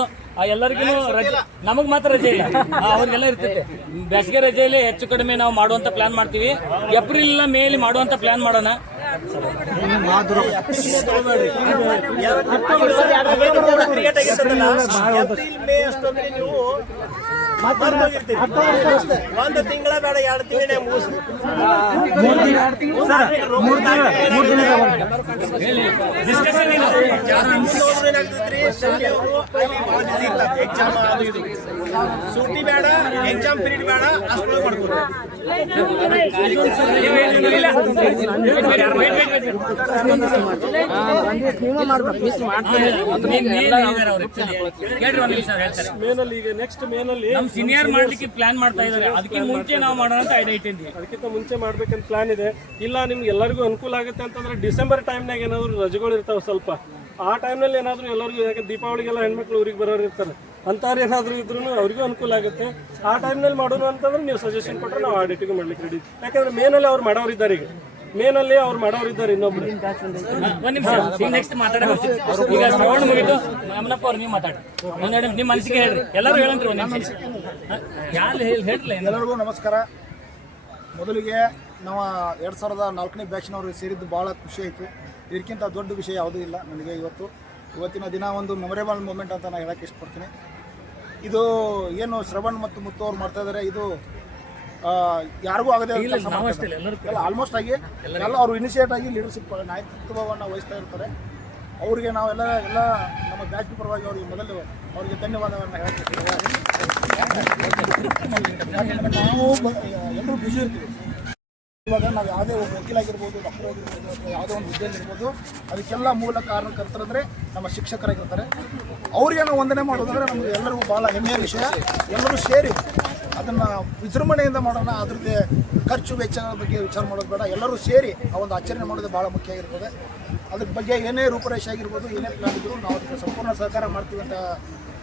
ಎಲ್ಲರಿಗೂ ರಜೆ, ನಮಗ್ ಮಾತ್ರ ರಜೆ ಇಲ್ಲ, ಅವ್ರಿಗೆಲ್ಲ ಇರ್ತೈತೆ. ಬೇಸಿಗೆ ರಜೆಯಲ್ಲಿ ಹೆಚ್ಚು ಕಡಿಮೆ ನಾವು ಮಾಡುವಂತ ಪ್ಲಾನ್ ಮಾಡ್ತೀವಿ. ಏಪ್ರಿಲ್ ಮೇಲೆ ಮಾಡುವಂತ ಪ್ಲಾನ್ ಮಾಡೋಣ. ಒಂದು ತಿಂಗಳ ಬೇಡ, 2 ತಿಂಗಳೇ ಮುಗಿಸ್. ಸೂಟಿ ಬೇಡ, ಎಕ್ಸಾಮ್ ಪೀರಿಯಡ್ ಬೇಡ, ಅಷ್ಟು ಮಾಡ್ಕೊಡ್ರಿ. ಮೇನಲ್ಲಿ ಈಗ ನೆಕ್ಸ್ಟ್ ಮೇನಲ್ಲಿ ನಮ್ಮ ಸೀನಿಯರ್ ಮಾಡ್ಲಿಕ್ಕೆ ಪ್ಲಾನ್ ಮಾಡ್ತಾ ಇದ್ದಾರೆ. ಅದಕ್ಕೆ ಮುಂಚೆ ನಾವು ಮಾಡೋಣ ಅಂತ ಐಡಿಯಾ ಇಟ್ಟಿದ್ವಿ. ಅದಕ್ಕಿಂತ ಮುಂಚೆ ಮಾಡ್ಬೇಕಂತ ಪ್ಲಾನ್ ಇದೆ. ಇಲ್ಲ ನಿಮ್ಗೆ ಎಲ್ಲರಿಗೂ ಅನುಕೂಲ ಆಗುತ್ತೆ ಅಂತಂದ್ರೆ ಡಿಸೆಂಬರ್ ಟೈಮ್ನಾಗ ಏನಾದ್ರು ರಜೆಗಳು ಇರ್ತಾವೆ ಸ್ವಲ್ಪ, ಆ ಟೈಮ್ನಲ್ಲಿ ಏನಾದರೂ ಎಲ್ಲರಿಗೂ, ಯಾಕೆ ದೀಪಾವಳಿಗೆಲ್ಲ ಹೆಣ್ಮಕ್ಳು ಊರಿಗೆ ಬರೋರು ಇರ್ತಾರೆ, ಅಂಥವ್ರು ಏನಾದರೂ ಇದ್ರೂ ಅವ್ರಿಗೂ ಅನುಕೂಲ ಆಗುತ್ತೆ. ಆ ಟೈಮ್ನಲ್ಲಿ ಮಾಡೋಣ ಅಂತಂದ್ರೆ ನೀವು ಸಜೆಷನ್ ಕೊಟ್ಟರೆ ನಾವು ಆ ಡೇಟಿಗೆ ಮಾಡ್ಲಿಕ್ಕೆ ರೆಡಿ. ಯಾಕಂದ್ರೆ ಮೇನಲ್ಲಿ ಅವ್ರು ಮಾಡೋರಿದ್ದಾರೆ, ಈಗ ಮೇನಲ್ಲಿ ಅವ್ರು ಮಾಡೋರಿದ್ದಾರೆ ಇನ್ನೊಬ್ರು. ಒಂದ್ ನಿಮಿಷ, ನೆಕ್ಸ್ಟ್ ಮಾತಾಡಬೇಕು. ಈಗ ಶ್ರವಣ ಮುಗಿತು, ಯಮನಪ್ಪ ಅವ್ರು ನೀವು ಮಾತಾಡಿ, ಒಂದೆರಡು ನಿಮ್ಮ ಮನಸ್ಸಿಗೆ ಹೇಳ್ರಿ, ಎಲ್ಲರೂ ಹೇಳಂತ್ರಿ ಒಂದ್ ನಿಮಿಷ. ಯಾರು ಹೇಳ್ರಿ. ಎಲ್ಲರಿಗೂ ನಮಸ್ಕಾರ. ಮೊದಲಿಗೆ ನಾವು 2004ನೇ ಬ್ಯಾಚ್ನವರು ಸೇರಿದ್ದು ಭಾಳ ಖುಷಿ ಆಯಿತು. ಇದಕ್ಕಿಂತ ದೊಡ್ಡ ವಿಷಯ ಯಾವುದೂ ಇಲ್ಲ ನನಗೆ. ಇವತ್ತಿನ ದಿನ ಒಂದು ಮೆಮೊರೇಬಲ್ ಮೂಮೆಂಟ್ ಅಂತ ನಾನು ಹೇಳೋಕ್ಕೆ ಇಷ್ಟಪಡ್ತೀನಿ. ಇದು ಏನು ಶ್ರವಣ್ ಮತ್ತು ಮುತ್ತು ಅವ್ರು ಮಾಡ್ತಾ ಇದ್ದಾರೆ, ಇದು ಯಾರಿಗೂ ಆಗದೆ ಆಲ್ಮೋಸ್ಟ್ ಆಗಿ ಎಲ್ಲ ಅವರು ಇನಿಷಿಯೇಟ್ ಆಗಿ ಲೀಡರ್ಶಿಪ್ ನಾಯಕತ್ವವನ್ನು ವಹಿಸ್ತಾ ಇರ್ತಾರೆ. ಅವರಿಗೆ ನಾವೆಲ್ಲ ನಮ್ಮ ಬ್ಯಾಚ್ ಪರವಾಗಿ ಅವರಿಗೆ ಮೊದಲು ಅವರಿಗೆ ಧನ್ಯವಾದವನ್ನು ಹೇಳ್ತೀವಿ. ನಾವು ಎಲ್ಲರೂ ಬ್ಯುಸಿ ಇರ್ತೀವಿ. ಇವಾಗ ನಾವು ಯಾವುದೇ ಒಬ್ಬ ವಕೀಲಾಗಿರ್ಬೋದು, ಡಾಕ್ಟರ್ ಆಗಿರ್ಬೋದು, ಅಥವಾ ಯಾವುದೋ ಒಂದು ಹುದ್ದೆಯಲ್ಲಿ ಇರ್ಬೋದು, ಅದಕ್ಕೆಲ್ಲ ಮೂಲ ಕಾರಣಕರ್ತರಂದರೆ ನಮ್ಮ ಶಿಕ್ಷಕರಾಗಿರ್ತಾರೆ. ಅವ್ರಿಗೆ ನಾವು ವಂದನೆ ಮಾಡೋದಂದರೆ ನಮಗೆ ಎಲ್ಲರಿಗೂ ಭಾಳ ಹೆಮ್ಮೆಯ ವಿಷಯ. ಎಲ್ಲರೂ ಸೇರಿ ಅದನ್ನು ವಿಜೃಂಭಣೆಯಿಂದ ಮಾಡೋಣ. ಅದ್ರದ್ದೇ ಖರ್ಚು ವೆಚ್ಚಗಳ ಬಗ್ಗೆ ವಿಚಾರ ಮಾಡೋದು ಬೇಡ, ಎಲ್ಲರೂ ಸೇರಿ ಆ ಒಂದು ಆಚರಣೆ ಮಾಡೋದು ಭಾಳ ಮುಖ್ಯ ಆಗಿರ್ತದೆ. ಅದ್ರ ಬಗ್ಗೆ ಏನೇ ರೂಪರೇಷೆ ಆಗಿರ್ಬೋದು, ಏನೇ ಪ್ಲಾನ್ ಇದ್ದರೂ ನಾವು ಅದಕ್ಕೆ ಸಂಪೂರ್ಣ ಸಹಕಾರ ಮಾಡ್ತೀವಿ ಅಂತ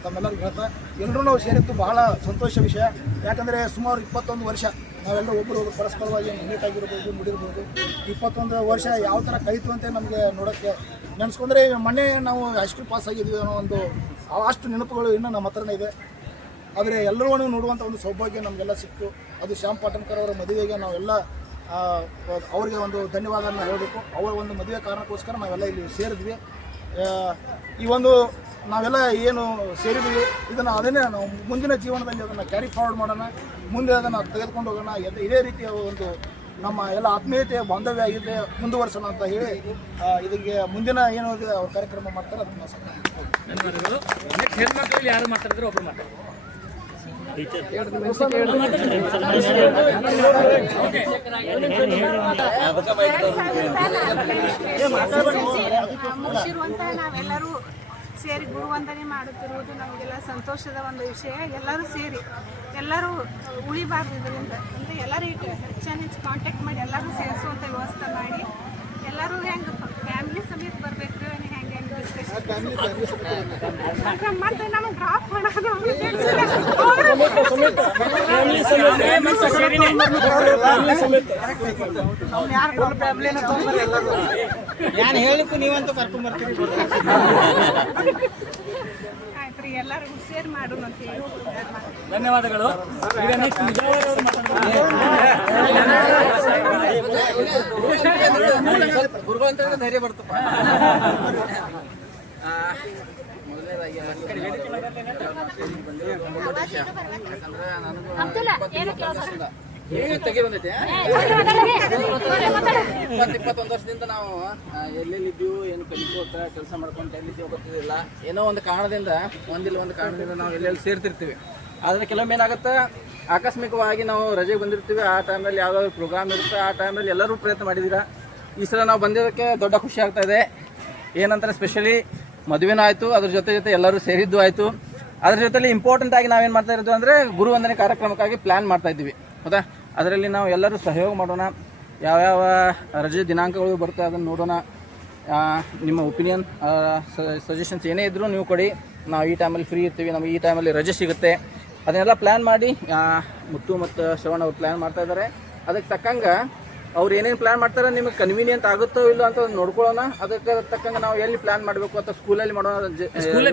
ತಮ್ಮೆಲ್ಲರಿಗೂ ಹೇಳ್ತಾ, ಎಲ್ಲರೂ ನಾವು ಸೇರಿದ್ದು ಬಹಳ ಸಂತೋಷ ವಿಷಯ. ಯಾಕಂದರೆ ಸುಮಾರು 21 ವರ್ಷ ನಾವೆಲ್ಲ ಒಬ್ಬರು ಪರಸ್ಪರವಾಗಿ ಮೀಟಾಗಿರ್ಬೋದು, ಮುಡಿರ್ಬೋದು. 21 ವರ್ಷ ಯಾವ ಥರ ಕಳೀತು ಅಂತ ನಮಗೆ ನೋಡೋಕ್ಕೆ ನೆನೆಸ್ಕೊಂಡ್ರೆ, ಮೊನ್ನೆ ನಾವು ಹೈಸ್ಕೂಲ್ ಪಾಸ್ ಆಗಿದ್ವಿ ಅನ್ನೋ ಒಂದು ಅಷ್ಟು ನೆನಪುಗಳು ಇನ್ನೂ ನಮ್ಮ ಹತ್ರನೇ ಇದೆ. ಆದರೆ ಎಲ್ಲರೂ ನೋಡುವಂಥ ಒಂದು ಸೌಭಾಗ್ಯ ನಮಗೆಲ್ಲ ಸಿಕ್ತು. ಅದು ಶ್ಯಾಮ್ ಪಾಟನ್ಕರ್ ಅವರ ಮದುವೆಗೆ ನಾವೆಲ್ಲ ಅವರಿಗೆ ಒಂದು ಧನ್ಯವಾದವನ್ನು ಹೇಳಬೇಕು. ಅವರ ಒಂದು ಮದುವೆ ಕಾರಣಕ್ಕೋಸ್ಕರ ನಾವೆಲ್ಲ ಇಲ್ಲಿ ಸೇರಿದ್ವಿ. ಈ ಒಂದು ನಾವೆಲ್ಲ ಏನು ಸೇರಿದ್ವಿ ಇದನ್ನು ಅದನ್ನೇ ನಾವು ಮುಂದಿನ ಜೀವನದಲ್ಲಿ ಅದನ್ನು ಕ್ಯಾರಿ ಫಾರ್ವರ್ಡ್ ಮಾಡೋಣ, ಮುಂದೆ ಅದನ್ನು ತೆಗೆದುಕೊಂಡು ಹೋಗೋಣ. ಇದೇ ರೀತಿಯ ಒಂದು ನಮ್ಮ ಎಲ್ಲ ಆತ್ಮೀಯತೆ ಬಾಂಧವ್ಯ ಆಗಿದೆ ಮುಂದುವರ್ಸೋಣ ಅಂತ ಹೇಳಿ ಇದಕ್ಕೆ ಮುಂದಿನ ಏನು ಅವ್ರ ಕಾರ್ಯಕ್ರಮ ಮಾಡ್ತಾರೆ ಅದನ್ನು ಧನ್ಯವಾದಗಳು. ನೆಕ್ಸ್ಟ್ ಹೆಣ್ಮಕ್ಳಲ್ಲಿ ಯಾರು ಮಾತಾಡಿದ್ರೆ ಒಬ್ರು ಮಾತಾಡಿ. ಮುಗಿಸಿರುವಂತಹ ನಾವೆಲ್ಲರೂ ಸೇರಿ ಗುರುವಂದನೆ ಮಾಡುತ್ತಿರುವುದು ನಮಗೆಲ್ಲ ಸಂತೋಷದ ಒಂದು ವಿಷಯ. ಎಲ್ಲರೂ ಸೇರಿ ಎಲ್ಲರೂ ಉಳಿಬಾರ್ದು ಇದರಿಂದ, ಅಂದರೆ ಎಲ್ಲರೂ ಹೆಚ್ಚು ಕಾಂಟ್ಯಾಕ್ಟ್ ಮಾಡಿ ಎಲ್ಲರೂ ಸೇರಿಸುವಂಥ ವ್ಯವಸ್ಥೆ ಮಾಡಿ, ಎಲ್ಲರೂ ಹೆಂಗೆ ಫ್ಯಾಮಿಲಿ ಸಮೇತ ಬರಬೇಕು, ಹೆಂಗೆ ಮತ್ತೆ ನಮಗೆ ಡ್ರಾಪ್ ಮಾಡೋದು ನಾನು ಹೇಳಿಕ್ಕೂ ನೀವಂತೂ ಕರ್ಕೊಂಡ್ಬರ್ತೀರಿ. ಆಯ್ತು ರೀ, ಎಲ್ಲರಿಗೂ ಶೇರ್ ಮಾಡೋಣ ಅಂತ ಹೇಳಿ. ಧನ್ಯವಾದಗಳು. ಈಗ ನೆಕ್ಸ್ಟ್ ಧೈರ್ಯ ಬರ್ತಪ್ಪ. ಇಪ್ಪತ್ತೊಂದು ವರ್ಷದಿಂದ ನಾವು ಎಲ್ಲೆಲ್ಲಿದ್ದೀವಿ, ಏನು ಕಲಿಕೋತ ಕೆಲಸ ಮಾಡ್ಕೊಂಡು ಎಲ್ಲಿದ್ದೀವಿ ಗೊತ್ತಿರಲಿಲ್ಲ. ಏನೋ ಒಂದು ಕಾರಣದಿಂದ ಒಂದು ಕಾರಣದಿಂದ ನಾವು ಎಲ್ಲೆಲ್ಲಿ ಸೇರ್ತಿರ್ತೀವಿ. ಆದರೆ ಕೆಲವೊಮ್ಮೆ ಏನಾಗುತ್ತೆ, ಆಕಸ್ಮಿಕವಾಗಿ ನಾವು ರಜೆಗೆ ಬಂದಿರ್ತೀವಿ. ಆ ಟೈಮಲ್ಲಿ ಯಾವುದಾದ್ರು ಪ್ರೋಗ್ರಾಮ್ ಇರುತ್ತೆ, ಆ ಟೈಮಲ್ಲಿ ಎಲ್ಲರೂ ಪ್ರಯತ್ನ ಮಾಡಿದ್ದೀರಾ. ಈ ಸಲ ನಾವು ಬಂದಿರೋದಕ್ಕೆ ದೊಡ್ಡ ಖುಷಿ ಆಗ್ತಾ ಇದೆ. ಏನಂತಾರೆ, ಸ್ಪೆಷಲಿ ಮದುವೆನೂ ಆಯಿತು, ಅದ್ರ ಜೊತೆ ಎಲ್ಲರೂ ಸೇರಿದ್ದು ಆಯಿತು. ಅದ್ರ ಜೊತೆಲಿ ಇಂಪಾರ್ಟೆಂಟ್ ಆಗಿ ನಾವೇನು ಮಾಡ್ತಾ ಇರೋದು ಅಂದರೆ ಗುರುವಂದನೆ ಕಾರ್ಯಕ್ರಮಕ್ಕಾಗಿ ಪ್ಲ್ಯಾನ್ ಮಾಡ್ತಾ ಇದ್ದೀವಿ. ಹೌದಾ, ಅದರಲ್ಲಿ ನಾವು ಎಲ್ಲರೂ ಸಹಯೋಗ ಮಾಡೋಣ. ಯಾವ್ಯಾವ ರಜೆ ದಿನಾಂಕಗಳು ಬರುತ್ತೆ ಅದನ್ನು ನೋಡೋಣ. ನಿಮ್ಮ ಒಪಿನಿಯನ್, ಸಜೆಷನ್ಸ್ ಏನೇ ಇದ್ದರೂ ನೀವು ಕೊಡಿ. ನಾವು ಈ ಟೈಮಲ್ಲಿ ಫ್ರೀ ಇರ್ತೀವಿ, ನಮಗೆ ಈ ಟೈಮಲ್ಲಿ ರಜೆ ಸಿಗುತ್ತೆ, ಅದನ್ನೆಲ್ಲ ಪ್ಲ್ಯಾನ್ ಮಾಡಿ ಮುತ್ತು ಮತ್ತು ಶ್ರವಣ್ ಅವ್ರು ಪ್ಲ್ಯಾನ್ ಮಾಡ್ತಾ ಇದ್ದಾರೆ. ಅದಕ್ಕೆ ತಕ್ಕಂಗೆ ಅವ್ರು ಏನೇನು ಪ್ಲ್ಯಾನ್ ಮಾಡ್ತಾರೆ ನಿಮಗೆ ಕನ್ವೀನಿಯಂಟ್ ಆಗುತ್ತೋ ಇಲ್ಲೋ ಅಂತ ನೋಡ್ಕೊಳ್ಳೋಣ. ಅದಕ್ಕೆ ತಕ್ಕಂಗೆ ನಾವು ಎಲ್ಲಿ ಪ್ಲ್ಯಾನ್ ಮಾಡಬೇಕು ಅಂತ ಸ್ಕೂಲಲ್ಲಿ ಮಾಡೋಣ. ಸ್ಕೂಲಲ್ಲಿ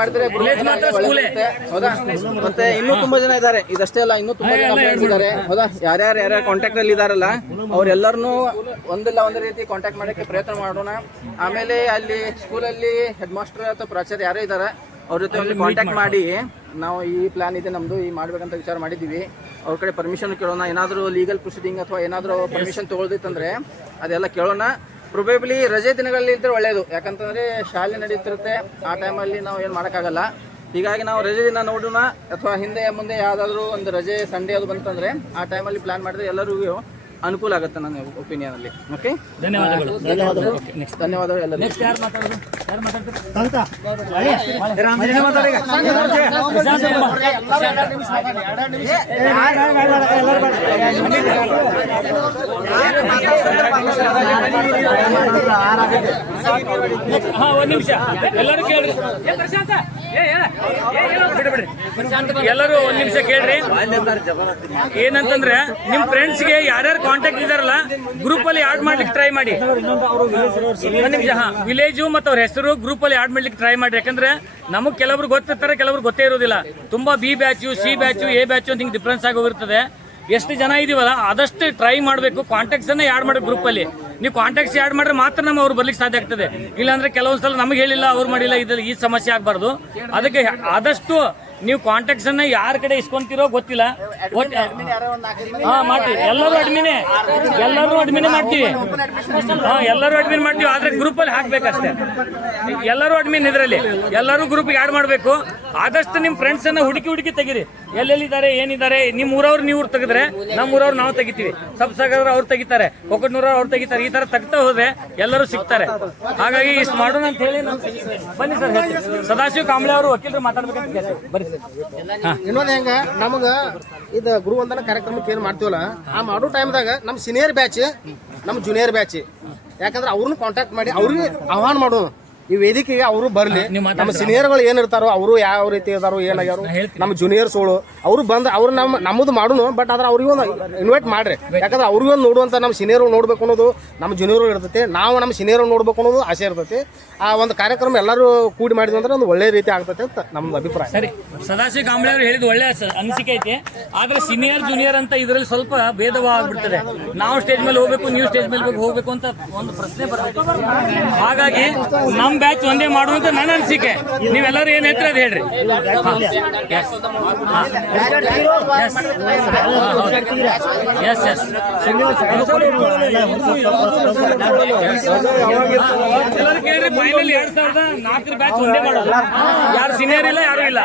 ಮಾಡಿದ್ರೆ ಹೌದಾ. ಮತ್ತೆ ಇನ್ನೂ ತುಂಬ ಜನ ಇದ್ದಾರೆ, ಇದಷ್ಟೇ ಅಲ್ಲ, ಇನ್ನೂ ತುಂಬ ಜನ ಫ್ರೆಂಡ್ಸ್ ಇದ್ದಾರೆ. ಹೌದಾ, ಯಾರ್ಯಾರು ಕಾಂಟ್ಯಾಕ್ಟಲ್ಲಿ ಇದ್ದಾರಲ್ಲ ಅವರೆಲ್ಲರನ್ನೂ ಒಂದಿಲ್ಲ ಒಂದು ರೀತಿ ಕಾಂಟ್ಯಾಕ್ಟ್ ಮಾಡೋಕ್ಕೆ ಪ್ರಯತ್ನ ಮಾಡೋಣ. ಆಮೇಲೆ ಅಲ್ಲಿ ಸ್ಕೂಲಲ್ಲಿ ಹೆಡ್ ಮಾಸ್ಟರ್ ಅಥವಾ ಪ್ರಾಚಾರ್ಯ ಯಾರೇ ಇದ್ದಾರೆ ಅವ್ರ ಜೊತೆ ಒಂದು ಕಾಂಟ್ಯಾಕ್ಟ್ ಮಾಡಿ ನಾವು ಈ ಪ್ಲ್ಯಾನ್ ಇದೆ ನಮ್ಮದು, ಈ ಮಾಡ್ಬೇಕಂತ ವಿಚಾರ ಮಾಡಿದ್ದೀವಿ. ಅವ್ರ ಕಡೆ ಪರ್ಮಿಷನ್ ಕೇಳೋಣ. ಏನಾದರೂ ಲೀಗಲ್ ಪ್ರೊಸೀಡಿಂಗ್ ಅಥವಾ ಏನಾದರೂ ಪರ್ಮಿಷನ್ ತೊಗೊಳ್ದಿತ್ತಂದರೆ ಅದೆಲ್ಲ ಕೇಳೋಣ. ಪ್ರೊಬೇಬ್ಲಿ ರಜೆ ದಿನಗಳಲ್ಲಿ ಇದ್ದರೆ ಒಳ್ಳೆಯದು, ಯಾಕಂತಂದರೆ ಶಾಲೆ ನಡೀತಿರುತ್ತೆ. ಆ ಟೈಮಲ್ಲಿ ನಾವು ಏನು ಮಾಡೋಕ್ಕಾಗಲ್ಲ. ಹೀಗಾಗಿ ನಾವು ರಜೆ ದಿನ ನೋಡೋಣ, ಅಥವಾ ಹಿಂದೆ ಮುಂದೆ ಯಾವುದಾದ್ರೂ ಒಂದು ರಜೆ ಸಂಡೇ ಅದು ಬಂತಂದರೆ ಆ ಟೈಮಲ್ಲಿ ಪ್ಲ್ಯಾನ್ ಮಾಡಿದ್ರೆ ಎಲ್ಲರಿಗೂ ಅನುಕೂಲ ಆಗುತ್ತೆ ನನ್ನ ಒಪಿನಿಯನಲ್ಲಿ. ಓಕೆ, ಧನ್ಯವಾದಗಳು. ಧನ್ಯವಾದಗಳು ಎಲ್ಲರಿಗೂ. ನೆಕ್ಸ್ಟ್ ಯಾರು ಮಾತಾಡೋದು? ಒಂದು ನಿಮಿಷ ಎಲ್ಲರೂ ಕೇಳ್ರಿ. ಎಲ್ಲರೂ ಒಂದ್ ನಿಮಿಷ ಕೇಳ್ರಿ. ಏನಂತಂದ್ರೆ ನಿಮ್ ಫ್ರೆಂಡ್ಸ್ಗೆ ಯಾರ್ಯಾರು ಕಾಂಟ್ಯಾಕ್ಟ್ ಇದಾರಲ್ಲ ಗ್ರೂಪ್ ಅಲ್ಲಿ ಆಡ್ ಮಾಡ್ಲಿಕ್ಕೆ ಟ್ರೈ ಮಾಡಿ. ಒಂದ್ ನಿಮಿಷ. ವಿಲೇಜು ಮತ್ತು ಅವ್ರ ಹೆಸರು ಗ್ರೂಪ್ ಅಲ್ಲಿ ಆಡ್ ಮಾಡ್ಲಿಕ್ಕೆ ಟ್ರೈ ಮಾಡಿ. ಯಾಕಂದ್ರೆ ನಮಗ್ ಕೆಲವರು ಗೊತ್ತಿರ್ತಾರೆ, ಕೆಲವರು ಗೊತ್ತೇ ಇರೋದಿಲ್ಲ. ತುಂಬಾ B batch, C batch, A batch ಅಂತ ಹಿಂಗೆ ಡಿಫ್ರೆನ್ಸ್ ಆಗಿ ಹೋಗಿರ್ತದೆ. ಎಷ್ಟು ಜನ ಇದೀವಲ್ಲ ಆದಷ್ಟು ಟ್ರೈ ಮಾಡಬೇಕು. ಕಾಂಟ್ಯಾಕ್ಟ್ಸ್ ಅನ್ನ ಆಡ್ ಮಾಡಿ ಗ್ರೂಪ್ ಅಲ್ಲಿ. ನೀವು ಕಾಂಟ್ಯಾಕ್ಟ್ಸ್ ಆಡ್ ಮಾಡ್ರೆ ಮಾತ್ರ ನಮ್ಮ ಅವ್ರು ಬರ್ಲಿಕ್ಕೆ ಸಾಧ್ಯ ಆಗ್ತದೆ. ಇಲ್ಲಾಂದ್ರೆ ಕೆಲವೊಂದ್ಸಲ ನಮಗೆ ಹೇಳಿಲ್ಲ, ಅವ್ರು ಮಾಡಿಲ್ಲ, ಇದ್ರಲ್ಲಿ ಈ ಸಮಸ್ಯೆ ಆಗಬಾರ್ದು. ಅದಕ್ಕೆ ಆದಷ್ಟು ನೀವು ಕಾಂಟ್ಯಾಕ್ಟ್ಸ್ ಅನ್ನ ಯಾರ ಕಡೆ ಇಸ್ಕೊಂತಿರೋ ಗೊತ್ತಿಲ್ಲ, ಮಾಡ್ತೀವಿ. ಎಲ್ಲರೂ ಅಡ್ಮಿನೇ ಮಾಡ್ತೀವಿ. ಎಲ್ಲರೂ ಅಡ್ಮಿನ್ ಮಾಡ್ತೀವಿ. ಆದ್ರೆ ಗ್ರೂಪ್ ಅಲ್ಲಿ ಹಾಕ್ಬೇಕಷ್ಟೇ. ಎಲ್ಲರೂ ಅಡ್ಮಿನ್ ಇದರಲ್ಲಿ, ಎಲ್ಲರೂ ಗ್ರೂಪ್ ಆಡ್ ಮಾಡಬೇಕು. ಆದಷ್ಟು ನಿಮ್ ಫ್ರೆಂಡ್ಸ್ ಅನ್ನ ಹುಡುಕಿ ತೆಗೀರಿ. ಎಲ್ಲೆಲ್ಲಿದ್ದಾರೆ, ಏನಿದ್ದಾರೆ. ನಿಮ್ಮ ಊರವ್ರು ನೀವು ತೆಗೆದ್ರೆ ನಮ್ಮ ಊರವ್ರು ನಾವು ತೆಗಿತೀವಿ. ಸಬ್ಸಾಗರ್ ಅವ್ರು ತೆಗಿತಾರೆ, ಕೊಕ್ಕಟ್ನೂರವ್ರು ಅವ್ರು ತೆಗಿತಾರೆ. ಈ ತರ ತೆಗ್ತಾ ಹೋದ್ರೆ ಎಲ್ಲರೂ ಸಿಗ್ತಾರೆ. ಹಾಗಾಗಿ ಇಷ್ಟು ಮಾಡೋಣ ಅಂತ ಹೇಳಿ ಬನ್ನಿ ಸರ್. ಸದಾಶಿವ ಕಾಂಬ್ಳೆ ಅವರು ವಕೀಲರು ಮಾತಾಡ್ಬೇಕಂತ ಬನ್ನಿ. ಇನ್ನೊಂದು ಹೆಂಗ ನಮಗ ಇದು ಗುರುವಂದನ ಕಾರ್ಯಕ್ರಮಕ್ಕೆ ಏನು ಮಾಡ್ತೀವಲ್ಲ, ಆ ಮಾಡೋ ಟೈಮ್ದಾಗ ನಮ್ಮ ಸೀನಿಯರ್ ಬ್ಯಾಚ್, ನಮ್ಮ ಜೂನಿಯರ್ ಬ್ಯಾಚ್, ಯಾಕಂದ್ರೆ ಅವ್ರನ್ನ ಕಾಂಟ್ಯಾಕ್ಟ್ ಮಾಡಿ ಅವ್ರಿಗೆ ಆಹ್ವಾನ ಮಾಡೋಣ. ಈ ವೇದಿಕೆಗೆ ಅವರು ಬರ್ಲಿ. ನಮ್ಮ ಸೀನಿಯರ್ಗಳು ಏನಿರ್ತಾರೋ ಅವರು ಯಾವ ರೀತಿ ಇದಾರೋ, ಏನಾಗ್ಯಾರು, ನಮ್ಮ ಜೂನಿಯರ್ಸ್ಗಳು ಅವರು ಬಂದು ಅವ್ರು ನಮ್ಮದು ಮಾಡೋಣ. ಬಟ್ ಆದ್ರೆ ಅವ್ರಿಗೂ ಒಂದು ಇನ್ವೈಟ್ ಮಾಡ್ರಿ. ಯಾಕಂದ್ರೆ ಅವ್ರಿಗೂ ಒಂದು ನೋಡುವಂತ ನಮ್ಮ ಸೀನಿಯರ್ ನೋಡ್ಬೇಕು ಅನ್ನೋದು ನಮ್ಮ ಜೂನಿಯರ್ ಇರ್ತೈತಿ. ನಾವು ನಮ್ಮ ಸೀನಿಯರ್ ನೋಡ್ಬೇಕು ಅನ್ನೋದು ಆಸೆ ಇರ್ತೈತಿ. ಆ ಒಂದು ಕಾರ್ಯಕ್ರಮ ಎಲ್ಲರೂ ಕೂಡಿ ಮಾಡಿದ್ವಿ ಅಂದ್ರೆ ಒಂದು ಒಳ್ಳೆ ರೀತಿ ಆಗ್ತೈತೆ ಅಂತ ನಮ್ದು ಅಭಿಪ್ರಾಯ. ಸರಿ, ಸದಾಶಿವ ಕಾಂಬ್ಳೆ ಅವರು ಹೇಳಿದ ಒಳ್ಳೆ ಅನಿಸಿಕೆ ಐತಿ. ಆದ್ರೆ ಸೀನಿಯರ್ ಜೂನಿಯರ್ ಅಂತ ಇದರಲ್ಲಿ ಸ್ವಲ್ಪ ಭೇದಭಾವ ಆಗ್ಬಿಡ್ತದೆ. ನಾವು ಸ್ಟೇಜ್ ಮೇಲೆ ಹೋಗ್ಬೇಕು, ನೀವು ಸ್ಟೇಜ್ ಮೇಲೆ ಹೋಗ್ಬೇಕು ಅಂತ ಒಂದು ಪ್ರಶ್ನೆ ಬರ್ತೈತೆ. ಹಾಗಾಗಿ ನಮ್ಮ ಬ್ಯಾಚ್ ಒಂದೇ ಮಾಡುವಂತ ನನ್ನ ಅನಿಸಿಕೆ. ನೀವೆಲ್ಲರೂ ಏನ್ ಹೇಳ್ತೀರ ಅದು ಹೇಳ್ರಿ. ಕೇಳ್ರಿ. ಫೈನಲ್ 2004 ಬ್ಯಾಚ್ ಒಂದೇ ಮಾಡೋದು. ಯಾರು ಸೀನಿಯರ್ ಇಲ್ಲ, ಯಾರು ಇಲ್ಲ.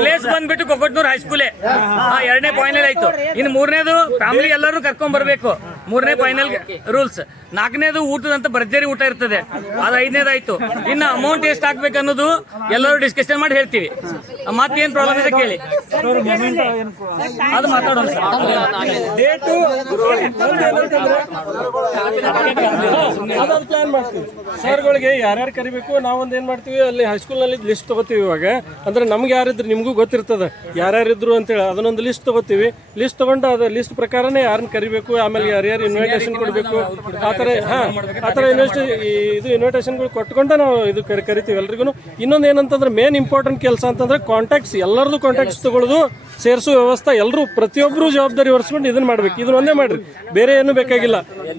ಪ್ಲೇಸ್ ಬಂದ್ಬಿಟ್ಟು ಕೊಕ್ಕಟ್ನೂರ್ ಹೈಸ್ಕೂಲೇ. ಎರಡನೇ ಫೈನಲ್ ಆಯ್ತು. ಇನ್ನು ಮೂರನೇದು ಫ್ಯಾಮಿಲಿ ಎಲ್ಲರೂ ಕರ್ಕೊಂಡ್ ಬರ್ಬೇಕು. ಮೂರನೇ ಫೈನಲ್ ರೂಲ್ಸ್. ನಾಲ್ಕನೇದು ಊಟದಂತ ಭರ್ಜರಿ ಊಟ ಇರ್ತದೆ, ಅದು 5ನೇದಾಯ್ತು. ಇನ್ನು ಅಮೌಂಟ್ ಎಷ್ಟು ಹಾಕ್ಬೇಕು ಅನ್ನೋದು ಎಲ್ಲರೂ ಡಿಸ್ಕಷನ್ ಮಾಡಿ ಹೇಳ್ತೀವಿ. ಮತ್ತೇನ್ ಪ್ರಾಬ್ಲಮ್ ಇದೆ ಕೇಳಿ, ಅದು ಮಾತಾಡೋಣ ಡೇಟು ಅದಾದ ಪ್ಲಾನ್ ಮಾಡ್ತೀವಿ. ಸರ್ಗಳಿಗೆ ಯಾರ್ಯಾರು ಕರಿಬೇಕು ನಾವೊಂದು ಏನು ಮಾಡ್ತೀವಿ, ಅಲ್ಲಿ ಹೈಸ್ಕೂಲ್ನಲ್ಲಿ ಲಿಸ್ಟ್ ತಗೋತೀವಿ. ಇವಾಗ ಅಂದ್ರೆ ನಮ್ಗೆ ಯಾರಿದ್ರು ನಿಮಗೂ ಗೊತ್ತಿರ್ತದೆ ಯಾರ್ಯಾರಿದ್ರು ಅಂತೇಳಿ, ಅದನ್ನೊಂದು ಲಿಸ್ಟ್ ತಗೋತೀವಿ. ಲಿಸ್ಟ್ ತಗೊಂಡು ಅದ ಲಿಸ್ಟ್ ಪ್ರಕಾರನೇ ಯಾರನ್ನ ಕರಿಬೇಕು, ಆಮೇಲೆ ಯಾರ್ಯಾರು ಇನ್ವಿಟೇಷನ್ ಕೊಡಬೇಕು, ಆ ಥರ ಇನ್ವಿಟೇಷನ್ಗಳು ಕೊಟ್ಕೊಂಡು ನಾವು ಇದು ಕರಿತೀವಿ ಎಲ್ರಿಗೂ. ಇನ್ನೊಂದು ಏನಂತಂದ್ರೆ ಮೇನ್ ಇಂಪಾರ್ಟೆಂಟ್ ಕೆಲಸ ಅಂತಂದ್ರೆ ಕಾಂಟ್ಯಾಕ್ಟ್ಸ್, ಎಲ್ಲರದು ಕಾಂಟ್ಯಾಕ್ಟ್ಸ್ ತಗೊಳ್ಳೋದು, ಸೇರಿಸೋ ವ್ಯವಸ್ಥೆ ಎಲ್ಲರೂ ಪ್ರತಿಯೊಬ್ಬರು ಜವಾಬ್ದಾರಿ ಹೊರಿಸ್ಕೊಂಡು ಇದನ್ನ ಮಾಡ್ಬೇಕು. ಇದನ್ನ ಒಂದೇ ಮಾಡ್ರಿ, ಬೇರೆ ಏನು ಬೇಕಾಗಿಲ್ಲ.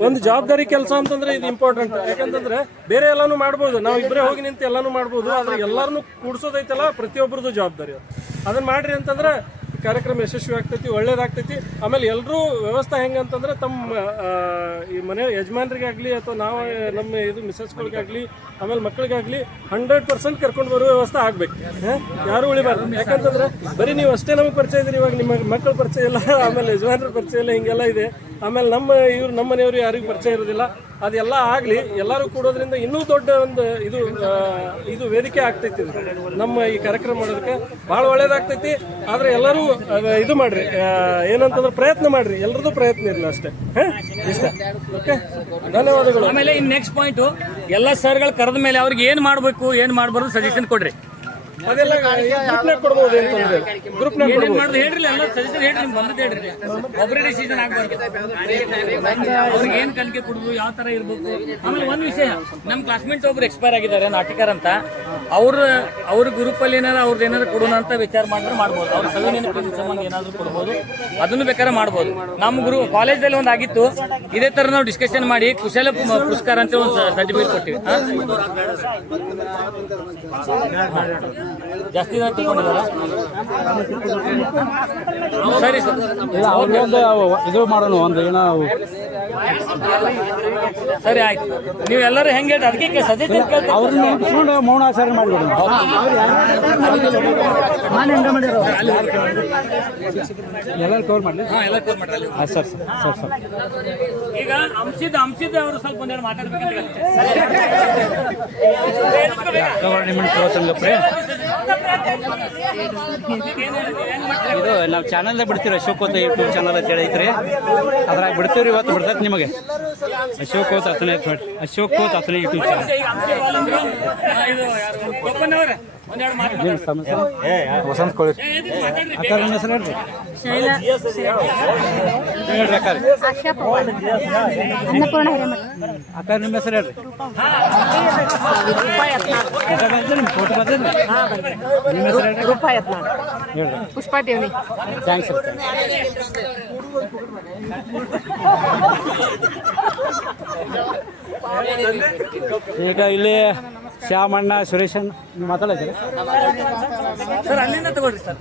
ಒಂದು ಜವಾಬ್ದಾರಿ ಕೆಲಸ ಅಂತಂದ್ರೆ ಇದು ಇಂಪಾರ್ಟೆಂಟ್. ಯಾಕಂತಂದ್ರೆ ಬೇರೆ ಎಲ್ಲಾನು ಮಾಡ್ಬೋದು, ನಾವು ಇಬ್ಬರೇ ಹೋಗಿ ನಿಂತು ಎಲ್ಲಾನು ಮಾಡ್ಬೋದು, ಆದ್ರೆ ಎಲ್ಲರನ್ನು ಕೂಡ್ಸೋದೈತಲ್ಲ ಪ್ರತಿಯೊಬ್ಬರದು ಜವಾಬ್ದಾರಿ. ಅದನ್ನ ಮಾಡ್ರಿ ಅಂತಂದ್ರೆ ಕಾರ್ಯಕ್ರಮ ಯಶಸ್ವಿ ಆಗ್ತೈತಿ, ಒಳ್ಳೇದಾಗ್ತೈತಿ. ಆಮೇಲೆ ಎಲ್ಲರೂ ವ್ಯವಸ್ಥೆ ಹೆಂಗಂತಂದ್ರೆ ತಮ್ಮ ಈ ಮನೆ ಯಜಮಾನರಿಗಾಗಲಿ ಅಥವಾ ನಾವು ನಮ್ಮ ಇದು ಮಿಸಸ್ಗಳಿಗಾಗಲಿ ಆಮೇಲೆ ಮಕ್ಕಳಿಗಾಗಲಿ 100% ಕರ್ಕೊಂಡು ಬರೋ ವ್ಯವಸ್ಥೆ ಆಗ್ಬೇಕು. ಯಾರು ಉಳಿಬಾರ್ದು. ಯಾಕಂತಂದ್ರೆ ಬರೀ ನೀವು ಅಷ್ಟೇ ನಮಗೆ ಪರಿಚಯ ಇದ್ರಿ, ಇವಾಗ ನಿಮ್ಮ ಮಕ್ಕಳ ಪರಿಚಯ ಇಲ್ಲ, ಆಮೇಲೆ ಯಜಮಾನರ ಪರಿಚಯ ಇಲ್ಲ, ಹಿಂಗೆಲ್ಲ ಇದೆ. ಆಮೇಲೆ ನಮ್ಮ ಮನೆಯವರು ಯಾರಿಗೂ ಪರಿಚಯ ಇರೋದಿಲ್ಲ. ಅದೆಲ್ಲ ಆಗಲಿ, ಎಲ್ಲರೂ ಕೂಡೋದ್ರಿಂದ ಇನ್ನೂ ದೊಡ್ಡ ಒಂದು ಇದು ವೇದಿಕೆ ಆಗ್ತೈತಿ. ನಮ್ಮ ಈ ಕಾರ್ಯಕ್ರಮ ಮಾಡೋದಕ್ಕೆ ಭಾಳ ಒಳ್ಳೇದಾಗ್ತೈತಿ. ಆದರೆ ಎಲ್ಲರೂ ಇದು ಮಾಡ್ರಿ, ಏನಂತಂದ್ರೆ ಪ್ರಯತ್ನ ಮಾಡ್ರಿ, ಎಲ್ಲರದ್ದು ಪ್ರಯತ್ನ ಇರಲಿ ಅಷ್ಟೇ. ಇಷ್ಟ. ಓಕೆ, ಧನ್ಯವಾದಗಳು. ಆಮೇಲೆ ಇನ್ ನೆಕ್ಸ್ಟ್ ಪಾಯಿಂಟ್, ಎಲ್ಲ ಸರ್ಗಳು ಕರೆದ ಮೇಲೆ ಅವ್ರಿಗೆ ಏನ್ ಮಾಡ್ಬೇಕು ಏನ್ ಮಾಡ್ಬಾರ್ದು ಸಜೆಷನ್ ಕೊಡ್ರಿ. ಅದೆಲ್ಲ ಗ್ರೂಪ್ನಾಗ ಕೊಡ್ಬೋದು, ಅಂತಂದ್ರೆ ಗ್ರೂಪ್ನಾಗ ಏನೇನ್ ಮಾಡುದು ಹೇಳ್ರಿ, ಎಲ್ಲ ಸಜೆಷನ್ ಹೇಳ್ರಿ, ನಿಮ್ಗೆ ಬಂದದ್ದು ಹೇಳ್ರಿ. ಒಬ್ಬರೇ ಡಿಸಿಷನ್ ಆಗ್ಬಾರ್ದು. ಅವ್ರಿಗೆ ಏನ್ ಕಲಿಕೆ ಕೊಡುದು, ಯಾವ ತರ ಇರ್ಬೇಕು. ಆಮೇಲೆ ಒಂದ್ ವಿಷಯ, ನಮ್ ಕ್ಲಾಸ್ಮೇಟ್ ಒಬ್ರು ಎಕ್ಸ್ಪೈರ್ ಆಗಿದ್ದಾರೆ ನಾಟಿಕರ್ ಅಂತ, ಅವ್ರ ಗ್ರೂಪ್ ಅಲ್ಲಿ ಏನಾರ ಅವ್ರದ್ದು ಏನಾದ್ರು ಕೊಡೋಣ ಅಂತ ವಿಚಾರ ಮಾಡಿದ್ರೆ ಮಾಡ್ಬೋದು. ಅವ್ರ ಸವಿನೆನಪಿನ ಸಂಬಂಧ ಏನಾದ್ರು ಕೊಡ್ಬೋದು, ಅದನ್ನು ಬೇಕಾದ್ರೆ ಮಾಡ್ಬೋದು. ನಮ್ಮ ಕಾಲೇಜಲ್ಲಿ ಒಂದು ಆಗಿತ್ತು ಇದೇ ತರ ನಾವು ಡಿಸ್ಕಷನ್ ಮಾಡಿ ಕುಶಲ ಪುರಸ್ಕಾರ ಅಂತ ಒಂದು ಸರ್ಟಿಫಿಕೇಟ್ ಕೊಟ್ಟಿವಿ. ಜಾಸ್ತಿ ತಗೊಂಡಿದಾರ. ಸರಿ ಸರ್, ಇದು ಮಾಡೋಣ ಒಂದು ಏನೋ. ಸರಿ ಆಯ್ತು. ನೀವೆಲ್ಲರೂ ಹೆಂಗೆ ಅದಕ್ಕೆ ಸಜೆಷನ್ ಅವ್ರನ್ನ ಮೌನಾಚರಣೆ ಮಾಡಿಬಿಡೋಣ. ಎಲ್ಲರೂ ಕವರ್ ಮಾಡಲಿ. ಎಲ್ಲ ಕವರ್ ಮಾಡ್ರಿ. ಸರ್ ಸರ್ ಸರ್ ಈಗ ಅಂಶದ ಅವರು ಸ್ವಲ್ಪ ಒಂದೆರಡು ಮಾತಾಡ್ಬೇಕಂತ. ಇದು ನಾವು ಚಾನಲ್ದಾಗ ಬಿಡ್ತೀವಿ, ಅಶೋಕೋತ ಯೂಟ್ಯೂಬ್ ಚಾನಲ್ ಅಂತ ಹೇಳಿ ಐತ್ರಿ, ಅದ್ರಾಗ ಬಿಡ್ತೀವ್ರಿ. ಇವತ್ತು ಬಿಡ್ತೈತಿ ನಿಮಗೆ ಅಶೋಕೋತ ಅತನೇ ಯೂಟ್ಯೂಬ್ ಚಾನಲ್. ವಸಂತ ಕೋಳಿ ಅಕ್ಕ ನಿಮ್ಮ ಹೆಸರು ಹೇಳ್ರಿ. ಹೇಳ್ರಿ ಅಕ್ಕ. ಅಕ್ಕ ನಿಮ್ಮ ಹೆಸರು ಹೇಳ್ರಿ. ಫೋಟೋ ಬರ್ತೀರಿ ನಿಮ್ಮ ಹೆಸರು ಹೇಳ್ರಿ. ಹೇಳ್ರಿ. ಪುಷ್ಪಾ ದೇವ್ನಿ. Thanks sir. ಈಗ ಇಲ್ಲಿ ಶ್ಯಾಮಣ್ಣ ಸುರೇಶನ್ ಮಾತಾಡ್ತೀರಿ ಸರ್, ಅಲ್ಲಿಂದ ತಗೊಳ್ರಿ ಸರ್.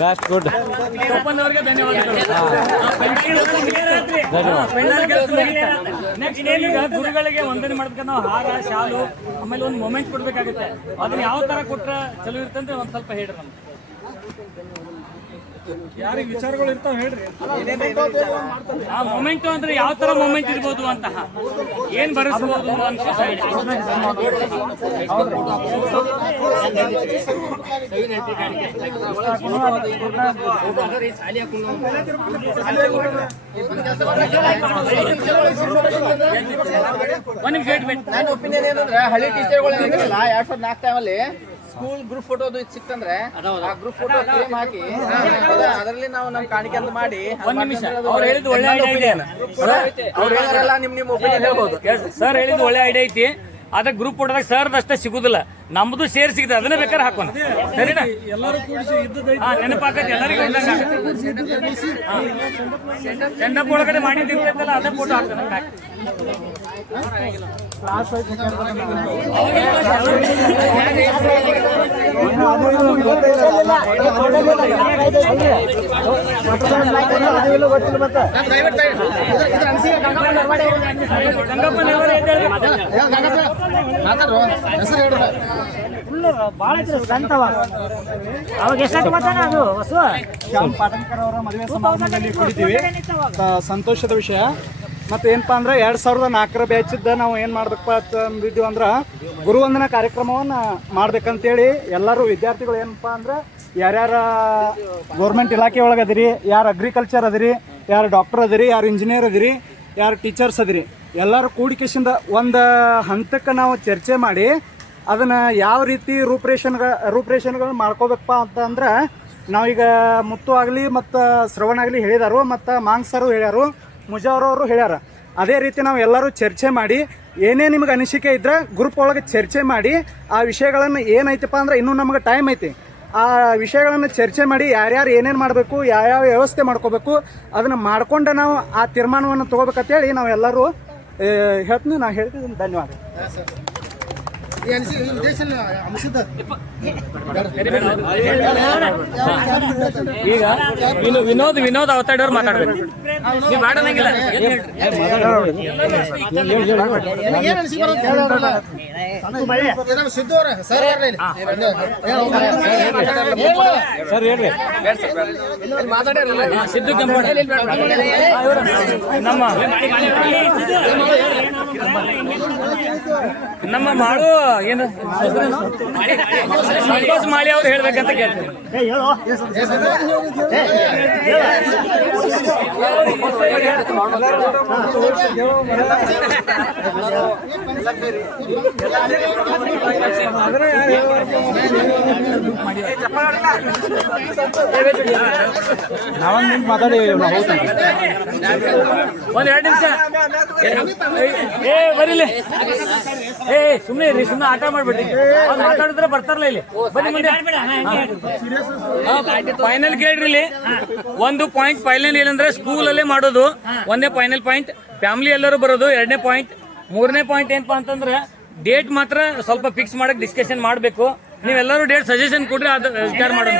Best good. ಅವರಿಗೆ ಧನ್ಯವಾದಗಳು. ನೆಕ್ಸ್ಟ್ ಈಗ ಗುರುಗಳಿಗೆ ವಂದನೆ ಮಾಡ್ಬೇಕಾದ್ರೆ ನಾವು ಹಾರ ಶಾಲು ಆಮೇಲೆ ಒಂದು ಮೊಮೆಂಟ್ ಕೊಡ್ಬೇಕಾಗುತ್ತೆ. ಅದನ್ನ ಯಾವ ತರ ಕೊಟ್ರೆ ಚಲೋ ಇರ್ತಂದ್ರೆ ಒಂದ್ ಸ್ವಲ್ಪ ಹೇಳ್ರಿ ನಮ್ಗೆ. ಯಾರಿಗೆ ವಿಚಾರಗಳು ಇರ್ತಾವ ಹೇಳ್ರಿ. ಆ ಮೊಮೆಂಟ್ ಅಂದ್ರೆ ಯಾವ ತರ ಮೊಮೆಂಟ್ ಇರ್ಬೋದು ಅಂತ, ಏನ್ ಬರೆಸ್ಬೋದು ಅಂತ. ನನ್ನ ಒಪಿನಿಯನ್ ಏನಂದ್ರೆ, ಹಳ್ಳಿ ಟೀಚರ್ಗಳು ಏನಿರಲ್ಲ 2004 ಟೈಮಲ್ಲಿ ಸ್ಕೂಲ್ ಗ್ರೂಪ್ ಫೋಟೋದು ಸಿಕ್ತಂದ್ರೆ ಆ ಗ್ರೂಪ್ ಫೋಟೋ ಫ್ರೇಮ್ ಹಾಕಿ ಅದರಲ್ಲಿ ನಾವು ನಮ್ ಕಾಣಿಕೆ ಅಂತ ಮಾಡಿ. ಒಂದ್ ನಿಮಿಷ, ಅವ್ರು ಹೇಳಿದ್ದು ಒಳ್ಳೆ ಐಡಿಯಾ. ಅವ್ರು ಹೇಳಿದ್ರಲ್ಲ, ನಿಮ್ ಒಪಿನಿಯನ್ ಹೇಳ್ಬೋದು. ಸರ್ ಹೇಳಿದ್ದು ಒಳ್ಳೆ ಐಡಿಯಾ ಐತಿ. ಅದ ಗ್ರೂಪ್ ಫೋಟೋದಾಗ ಸರ್ದ್ ಅಷ್ಟೇ ಸಿಗುದಿಲ್ಲ, ನಮ್ದು ಶೇರ್ ಸಿಗುತ್ತೆ, ಅದನ್ನೇ ಬೇಕಾದ್ರೆ ಹಾಕೋಣ. ಸರಿನಾ? ಎಲ್ಲರೂ ಕೂಡಿಸಿ ನೆನಪಾಕತ್ತೆ ಎಲ್ಲರಿಗೂ. ಸೆಂಡಪ್ ಒಳಗಡೆ ಮಾಡಿದ್ದಿರ್ತೈತಲ್ಲ ಅದೇ ಫೋಟೋ ಹಾಕ್ತಾನೆ. ಅವಾಗ ಎಷ್ಟು ಮಾತಾಡ ಅದು ಹೊಸ ಶ್ಯಾಮ್ ಪಾಟನ್ಕರ್ ಅವರ ಮದುವೆ ಸಮಾರಂಭದಲ್ಲಿ ಕುಡಿತೀವಿ. ಸಂತೋಷದ ವಿಷಯ, ಮತ್ತು ಏನಪ್ಪ ಅಂದ್ರೆ 2004 ಬ್ಯಾಚಿದ್ದ ನಾವು ಏನು ಮಾಡ್ಬೇಕಪ್ಪ ಅಂದಿದ್ದೀವಿ ಅಂದ್ರೆ ಗುರುವಂದನಾ ಕಾರ್ಯಕ್ರಮವನ್ನು ಮಾಡ್ಬೇಕಂತೇಳಿ ಎಲ್ಲರೂ ವಿದ್ಯಾರ್ಥಿಗಳು ಏನಪ್ಪ ಅಂದ್ರೆ ಯಾರ್ಯಾರ ಗೌರ್ಮೆಂಟ್ ಇಲಾಖೆ ಒಳಗೆ ಅದಿರಿ, ಯಾರು ಅಗ್ರಿಕಲ್ಚರ್ ಅದಿರಿ, ಯಾರು ಡಾಕ್ಟರ್ ಅದಿರಿ, ಯಾರು ಇಂಜಿನಿಯರ್ ಅದಿರಿ, ಯಾರು ಟೀಚರ್ಸ್ ಅದಿರಿ, ಎಲ್ಲರೂ ಕೂಡಿಕೆಸಿಂದ ಒಂದು ಹಂತಕ್ಕೆ ನಾವು ಚರ್ಚೆ ಮಾಡಿ ಅದನ್ನು ಯಾವ ರೀತಿ ರೂಪರೇಷನ್ಗಳು ಮಾಡ್ಕೋಬೇಕಪ್ಪ ಅಂತಂದ್ರೆ ನಾವೀಗ ಮುತ್ತು ಆಗಲಿ ಮತ್ತು ಶ್ರವಣ ಆಗಲಿ ಹೇಳಿದಾರು, ಮತ್ತು ಮಾಂಗ್ಸರು ಹೇಳ್ಯಾರು, ಮುಜಾವರವರು ಹೇಳ್ಯಾರ. ಅದೇ ರೀತಿ ನಾವು ಎಲ್ಲರೂ ಚರ್ಚೆ ಮಾಡಿ ಏನೇ ನಿಮ್ಗೆ ಅನಿಸಿಕೆ ಇದ್ದರೆ ಗ್ರೂಪ್ ಒಳಗೆ ಚರ್ಚೆ ಮಾಡಿ ಆ ವಿಷಯಗಳನ್ನು ಏನೈತಪ್ಪ ಅಂದ್ರೆ ಇನ್ನೂ ನಮಗೆ ಟೈಮ್ ಐತಿ, ಆ ವಿಷಯಗಳನ್ನು ಚರ್ಚೆ ಮಾಡಿ ಯಾರ್ಯಾರು ಏನೇನು ಮಾಡಬೇಕು, ಯಾವ್ಯಾವ ವ್ಯವಸ್ಥೆ ಮಾಡ್ಕೋಬೇಕು ಅದನ್ನು ಮಾಡ್ಕೊಂಡು ನಾವು ಆ ತೀರ್ಮಾನವನ್ನು ತೊಗೋಬೇಕಂತೇಳಿ ನಾವು ಎಲ್ಲರೂ ಹೇಳ್ತೀನಿ. ನಾನು ಹೇಳ್ತಿದ್ದೀನಿ. ಧನ್ಯವಾದ. ಈಗ ವಿನೋದ್ ಅವತಾಡೋರು ಮಾತಾಡ್ಬೇಕು. ನೀವು ಮಾಡೋದಂಗಿಲ್ಲ. ಸಿದ್ದು ನಮ್ಮ ಮಾಡು ಏನು ಸಂತೋಷ್ ಮಾಳಿ ಅವ್ರು ಹೇಳ್ಬೇಕಂತ ಕೇಳ್ತೀನಿ. ನಾವೊಂದು ನಿಂತು ಮಾತಾಡಿವಿ. ಒಂದ್ 2 ನಿಮಿಷ ಬರೀಲಿ. ಸುಮ್ಮನೆ ಆಟ ಮಾಡ್ಬಿಟ್ರಿ. ಮಾತಾಡಿದ್ರೆ ಬರ್ತಾರಲ್ಲ ಇಲ್ಲಿ. ಬನ್ನಿ ಮುಂದೆ. ಫೈನಲ್ ಕೇಳ್ರಿ. ಇಲ್ಲಿ 1 ಪಾಯಿಂಟ್ ಫೈನಲ್ ಏನಂದ್ರೆ ಸ್ಕೂಲ್ ಅಲ್ಲೇ ಮಾಡೋದು. 1ನೇ ಫೈನಲ್ ಪಾಯಿಂಟ್ ಫ್ಯಾಮಿಲಿ ಎಲ್ಲರೂ ಬರೋದು. 2ನೇ ಪಾಯಿಂಟ್. 3ನೇ ಪಾಯಿಂಟ್ ಏನಪ್ಪಾ ಅಂತಂದ್ರೆ ಡೇಟ್ ಮಾತ್ರ ಸ್ವಲ್ಪ ಫಿಕ್ಸ್ ಮಾಡಕ್ ಡಿಸ್ಕಷನ್ ಮಾಡ್ಬೇಕು. ನೀವೆಲ್ಲರೂ ಡೇಟ್ ಸಜೆಷನ್ ಕೊಡ್ರಿ, ಅದು ವಿಚಾರ ಮಾಡೋಣ.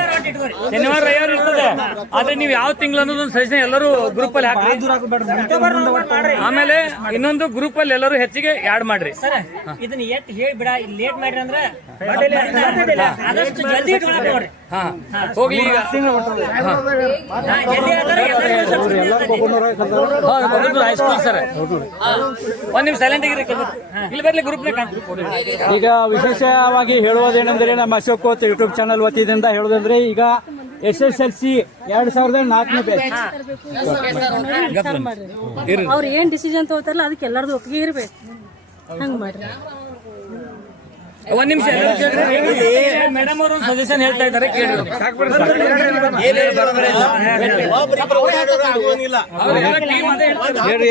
ಶನಿವಾರ ರವಿವಾರ ಇರ್ತದೆ, ಆದ್ರೆ ನೀವು ಯಾವ ತಿಂಗಳು ಅನ್ನೋದೊಂದು ಸಜೆಷನ್ ಎಲ್ಲರೂ ಗ್ರೂಪ್ ಅಲ್ಲಿ ಹಾಕ್ರಿ. ಆಮೇಲೆ ಇನ್ನೊಂದು ಗ್ರೂಪ್ ಅಲ್ಲಿ ಎಲ್ಲರೂ ಹೆಚ್ಚಿಗೆ ಆಡ್ ಮಾಡ್ರಿ. ಇದನ್ನ ಎತ್ ಹೇಳಿ ಬಿಡ, ಲೇಟ್ ಮಾಡ್ರಿ ಅಂದ್ರೆ ಆದಷ್ಟು ಜಲ್ದಿ ಇಟ್ಕೊಳ್ರಿ. ಹೋಗ್ಲಿ. ಹೈಸ್ಕೂಲ್ ಸರ್, ಒಂದ್ ನಿಮಿಷ ಸೈಲೆಂಟ್ ಆಗಿರಿ. ಇಲ್ಲಿ ಬರ್ಲಿ ಗ್ರೂಪ್. ಈಗ ವಿಶೇಷವಾಗಿ ಹೇಳುವುದೇನೆಂದರೆ ನಮ್ಮ ಅಶೋಕ್ ಕೋಚ್ ಯೂಟ್ಯೂಬ್ ಚಾನಲ್ ವತಿಯಿಂದ ಹೇಳೋದಂದ್ರೆ ಈಗ SSLC 2004ನೇ ಬ್ಯಾಚ್ ಅವ್ರು ಏನ್ ಡಿಸಿಷನ್ ತಗೋತಾರಲ್ಲ ಅದಕ್ಕೆ ಎಲ್ಲರದು ಒಪ್ಪಿಗೆ ಇರ್ಬೇಕು. ಹಂಗ್ ಮಾಡ್ರಿ. ಒಂದ್ ನಿಮಿಷ ಮೇಡಮ್ ಅವರು ಸಜೆಷನ್ ಹೇಳ್ತಾ ಇದ್ದಾರೆ, ಕೇಳಿ.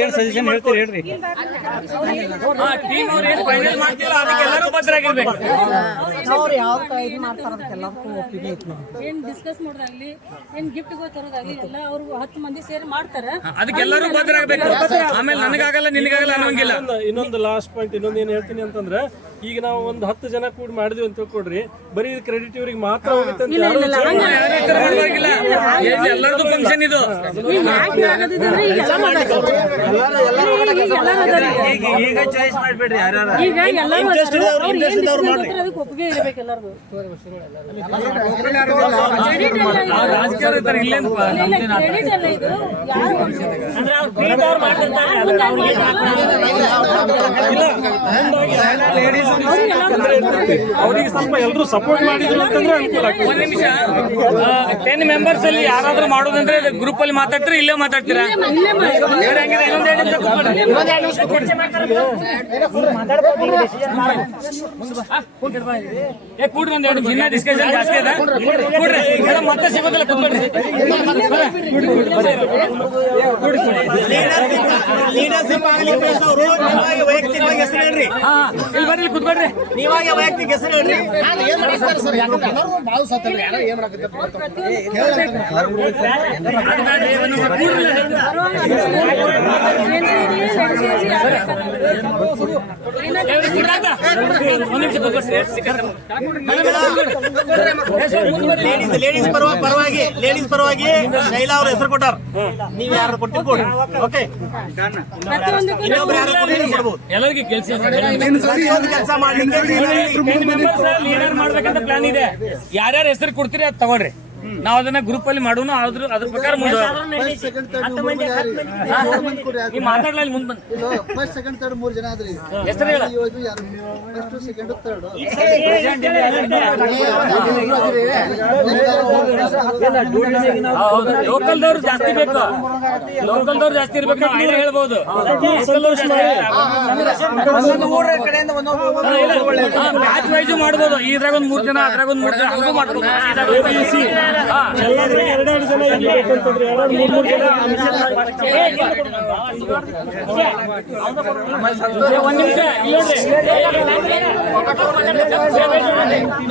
ಏನ್ ಸಜೆಷನ್ ಹೇಳ್ತೀರಿ ಹೇಳ್ರಿ. ಟೀಮ್ ಅವ್ರು ಏನ್ ಫೈನಲ್ ಮಾಡ್ತಿಲ್ಲ ಅದಕ್ಕೆ ಎಲ್ಲರೂ ಭದ್ರಾಗಿರ್ಬೇಕು. ಅವ್ರು ಯಾವ ಇದು ಮಾಡ್ತಾರ ಅದಕ್ಕೆಲ್ಲದಕ್ಕೂ ಒಪ್ಪಿಗೆ ಐತಿ. ಏನ್ ಡಿಸ್ಕಸ್ ಮಾಡೋದಾಗ್ಲಿ, ಏನ್ ಗಿಫ್ಟ್ ತರೋದಾಗ್ಲಿ ಎಲ್ಲ ಅವ್ರು 10 ಮಂದಿ ಸೇರಿ ಮಾಡ್ತಾರ. ಅದಕ್ಕೆಲ್ಲರೂ ಭದ್ರಾಗಬೇಕು. ಆಮೇಲೆ ನನಗಾಗಲ್ಲ ನಿನಗಾಗಲ್ಲ ಅನ್ನೋಂಗಿಲ್ಲ. ಇನ್ನೊಂದು ಲಾಸ್ಟ್ ಪಾಯಿಂಟ್ ಇನ್ನೊಂದು ಏನ್ ಹೇಳ್ತೀನಿ ಅಂತಂದ್ರೆ, ಈಗ ನಾವು ಒಂದು 10 ಜನ ಕೂಡಿ ಮಾಡಿದ್ವಿ ಅಂತ ತಿಳ್ಕೊಡ್ರಿ, ಬರೀ ಕ್ರೆಡಿಟ್ ಇವ್ರಿಗೆ ಮಾತ್ರ ಹೋಗುತ್ತೆ ಅಂತ ಎಲ್ಲರದು ಫಂಕ್ಷನ್ ಇದು. ಈಗ ಚಾಯ್ಸ್ ಮಾಡ್ಬೇಡ್ರಿ. ಒಪ್ಪಿಗೆ ಇರ್ಬೇಕು ಎಲ್ಲರದು. ರಾಜಕೀಯ ಇದ್ದಾರೆ ಇಲ್ಲೇನು ಅವ್ರಿಗೆ ಸ್ವಲ್ಪ ಎಲ್ಲರೂ ಸಪೋರ್ಟ್ ಮಾಡಿದ್ರು ಅಂತಂದ್ರೆ ಅನುಕೂಲ ಆಗ್ತದೆ. ಒಂದ್ ನಿಮಿಷ 10 ಮೆಂಬರ್ಸ್ ಅಲ್ಲಿ ಯಾರಾದ್ರೂ ಮಾಡೋದಂದ್ರೆ ಗ್ರೂಪ್ ಅಲ್ಲಿ ಮಾತಾಡ್ತೀರಾ, ಇಲ್ಲೇ ಮಾತಾಡ್ತೀರಾ? ಕೂಡ್ರಿ, ಒಂದ್ 2 ನಿಮಿಷ ಡಿಸ್ಕಷನ್ ಜಾಸ್ತಿ ಅದ. ಕೂಡ್ರಿ, ಮತ್ತೆ ಸಿಗೋದಿಲ್ಲ. ಕೂತ್ಕೊಡ್ರಿ. ಇಲ್ಲಿ ಬರ್ರಿ, ಕೂತ್ಕೊಡ್ರಿ. ನೀವಾಗ ವೈಯಕ್ತಿಕ ಹೆಸರು ಹೇಳ್ರಿ. ಭಾಳ ಸತ್ತಲ್ಲ, ಯಾರು ಏನ್ ಮಾಡಕತ್ತೆ ಲೇಡೀಸ್ ಪರವಾಗಿ ಶೈಲಾ ಅವ್ರ ಹೆಸರು ಕೊಟ್ಟಾರ. ನೀವ್ ಯಾರು ಕೊಟ್ಟಿರ್ ಕೊಡ್ರಿ. ಓಕೆ, ಎಲ್ಲರಿಗೆ ಕೆಲಸ ಮಾಡ್ಲಿಕ್ಕೆ ಲೀಡರ್ ಮಾಡ್ಬೇಕಂತ ಪ್ಲಾನ್ ಇದೆ. ಯಾರ್ಯಾರ ಹೆಸರು ಕೊಡ್ತೀರಿ ಅದ್ ತಗೊಳ್ರಿ. ನಾವು ಅದನ್ನ ಗ್ರೂಪ್ ಅಲ್ಲಿ ಮಾಡೋನು ಅದ್ರ ಪ್ರಕಾರ ಮುಂದೆ ಈ ಮಾತಾಡ್ಲಿ ಮುಂದೆ ಬಂದು ಫಸ್ಟ್ ಸೆಕೆಂಡ್ ಥರ್ಡ್ 3 ಜನ ಆದ್ರಿ ಹೆಸರು ಹೇಳ ಫಸ್ಟ್ ಸೆಕೆಂಡ್ ಥರ್ಡ್ ಲೋಕಲ್ದವ್ರು ಜಾಸ್ತಿ ಬೇಕು, ಲೋಕಲ್ದವ್ರು ಜಾಸ್ತಿ ಇರ್ಬೇಕು. ನಾವು ಐಡಿಯಾ ಹೇಳ್ಬೋದು. ಬ್ಯಾಚ್ ವೈಸ್ ಮಾಡ್ಬೋದು. ಇದ್ರಾಗ ಒಂದ್ 3 ಜನ, ಅದ್ರಾಗ ಒಂದ್ 3 ಜನ, ಹಂಗೂ ಮಾಡ್ಬೋದು. ಎರಡೆರಡು ಜನ ಇಲ್ಲಿ ಬೇಕಂತಂದ್ರೆ 2-3 ಜನ ಒಂದ್ ನಿಮಿಷ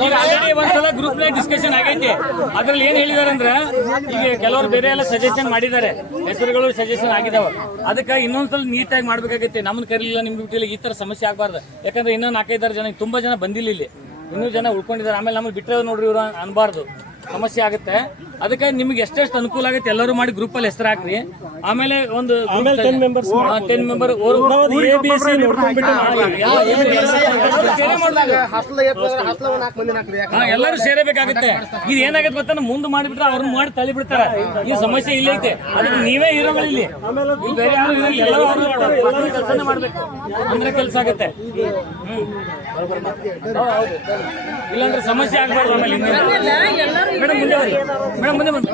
ಈಗ ಆಲ್ರೆಡಿ ಒಂದ್ಸಲ ಗ್ರೂಪ್ ನಲ್ಲಿ ಡಿಸ್ಕಷನ್ ಆಗೈತಿ. ಅದ್ರಲ್ಲಿ ಏನ್ ಹೇಳಿದಾರೆ ಅಂದ್ರೆ ಈಗ ಕೆಲವರು ಬೇರೆ ಎಲ್ಲ ಸಜೆಷನ್ ಮಾಡಿದ್ದಾರೆ, ಹೆಸರುಗಳು ಸಜೆಷನ್ ಆಗಿದಾವ. ಅದಕ್ಕೆ ಇನ್ನೊಂದ್ಸಲ ನೀಟಾಗಿ ಮಾಡ್ಬೇಕಾಗೈತೆ. ನಮ್ಮನ್ನ ಕರೀಲಿಲ್ಲ, ನಿಮ್ಗೆ ಬಿಟ್ಟಿಲ್ಲ, ಈ ತರ ಸಮಸ್ಯೆ ಆಗಬಾರ್ದು. ಯಾಕಂದ್ರೆ ಇನ್ನೂ 4-5 ಜನ, ತುಂಬಾ ಜನ ಬಂದಿಲ್ಲ ಇಲ್ಲಿ, ಇನ್ನೂ ಜನ ಉಳ್ಕೊಂಡಿದ್ದಾರೆ. ಆಮೇಲೆ ನಮ್ಗೆ ಬಿಟ್ಟರೆ ನೋಡ್ರಿ ಇವ್ರು ಅನ್ಬಾರ್ದು, ಸಮಸ್ಯೆ ಆಗುತ್ತೆ. ಅದಕ್ಕೆ ನಿಮ್ಗೆ ಎಷ್ಟೆಷ್ಟು ಅನುಕೂಲ ಆಗುತ್ತೆ ಎಲ್ಲರೂ ಮಾಡಿ ಗ್ರೂಪ್ ಅಲ್ಲಿ ಹೆಸರು ಹಾಕ್ರಿ. ಆಮೇಲೆ ಒಂದು 10 ಮೆಂಬರ್ ಎಲ್ಲರೂ ಸೇರಬೇಕಾಗುತ್ತೆ. ಇದು ಏನಾಗುತ್ತೆ ಗೊತ್ತಾ, ಮುಂದೆ ಮಾಡಿಬಿಟ್ರೆ ಅವ್ರನ್ನ ಮಾಡಿ ತಳ್ಳಿ ಬಿಡ್ತಾರೆ. ಈ ಸಮಸ್ಯೆ ಇಲ್ಲ ಐತೆ. ಅದಕ್ಕೆ ನೀವೇ ಹೀರೋಗಳು ಇಲ್ಲಿ, ಬೇರೆ ಯಾರು ಎಲ್ಲರೂ ಕೆಲಸನೇ ಮಾಡ್ಬೇಕು ಅಂದ್ರೆ ಕೆಲಸ ಆಗುತ್ತೆ. ಇಲ್ಲಾಂದ್ರೆ ಸಮಸ್ಯೆ ಆಗ್ಬಾರ್ದು. ಆಮೇಲೆ ಮೇಡಮ್ ಮುಂದೆ ಬನ್ನಿ, ಮೇಡಮ್ ಮುಂದೆ ಬನ್ನಿ.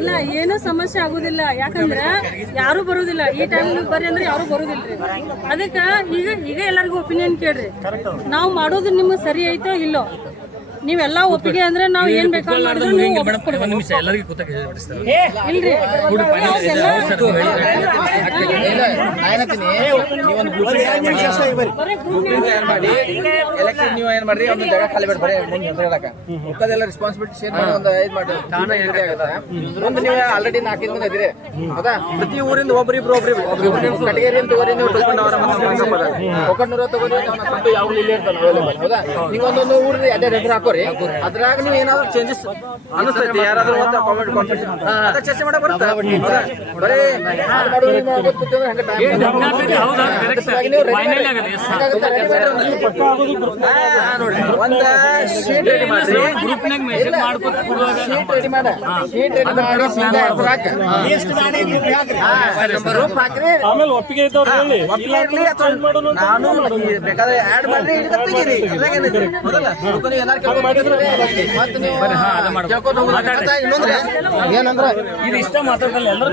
ಇಲ್ಲ, ಏನೂ ಸಮಸ್ಯೆ ಆಗುದಿಲ್ಲ. ಯಾಕಂದ್ರೆ ಯಾರು ಬರುದಿಲ್ಲ ಈ ಟೈಮ್ ಬರ್ರಿ ಅಂದ್ರೆ ಯಾರು ಬರುದಿಲ್ರಿ. ಅದಕ್ಕೆ ಈಗ ಎಲ್ಲರಿಗೂ ಒಪಿನಿಯನ್ ಕೇಳ್ರಿ. ನಾವು ಮಾಡೋದು ನಿಮ್ಗೆ ಸರಿ ಐತೋ ಇಲ್ಲೋ, ನೀವೆಲ್ಲ ಒಪ್ಪಿಗೆ ಅಂದ್ರೆ ನಾವು ಏನ್ ಬೇಕಾದ್ರೂ ಮಾಡಿದ್ರು ಎಲ್ಲರಿಗೂ ಎಲೆಕ್ಷನ್ ನೀವು ಏನ್ ಮಾಡ್ರಿ, ಒಂದು ಜಾಗ ಖಾಲಿ ಬೇಡ, ಬರೀ ಮುಂದೆಲ್ಲ ರೆಸ್ಪಾನ್ಸಿಬಿಲಿಟಿ ಶೇರ್ ಮಾಡಿ ಒಂದು ಇದು ಮಾಡಿ ಮುಂದೆ ನೀವು ಆಲ್ರೆಡಿ 4 ಮಂದಿ ಇದ್ರಿ. ಹೌದಾ, ಪ್ರತಿ ಊರಿಂದ ಒಬ್ರಿಬ್ರು ಕಟಗೇರಿ ತಗೋರಿ, ನೀವು ಒಕ್ಕಣ್ಣೂರ ತಗೋರಿ, ಯಾವ್ದು ಇಲ್ಲೇ ಇರ್ತಾನೆ. ಹೌದಾ, ನೀವು ಒಂದೊಂದು ಊರಿನ ಅದೇ ಹೆಸರು ಹಾಕೋರಿ. ಅದ್ರಾಗ ನೀವು ಏನಾದ್ರು ಚೇಂಜಸ್ ಅನಿಸ್ತೈತಿ, ಯಾರಾದ್ರೂ ಕಾಮೆಂಟ್ ಚರ್ಚೆ ಮಾಡಕ್ ಬರುತ್ತೆ. ಬರೀ ಒಂದ ಶೀಟ್ ರೆಡಿ ಮಾಡ್ರಿ, ಆಮೇಲೆ ಒಪ್ಪಿಗೆ ಇದ್ದವ್ರು ಹೇಳಿ ನಾನು ಬೇಕಾದ್ರೆ ಆಡ್ ಮಾಡ್ರಿ, ಏನಂದ್ರ ಇದು ಇಷ್ಟ ಮಾತಾಡಲ್ಲ, ಎಲ್ಲರೂ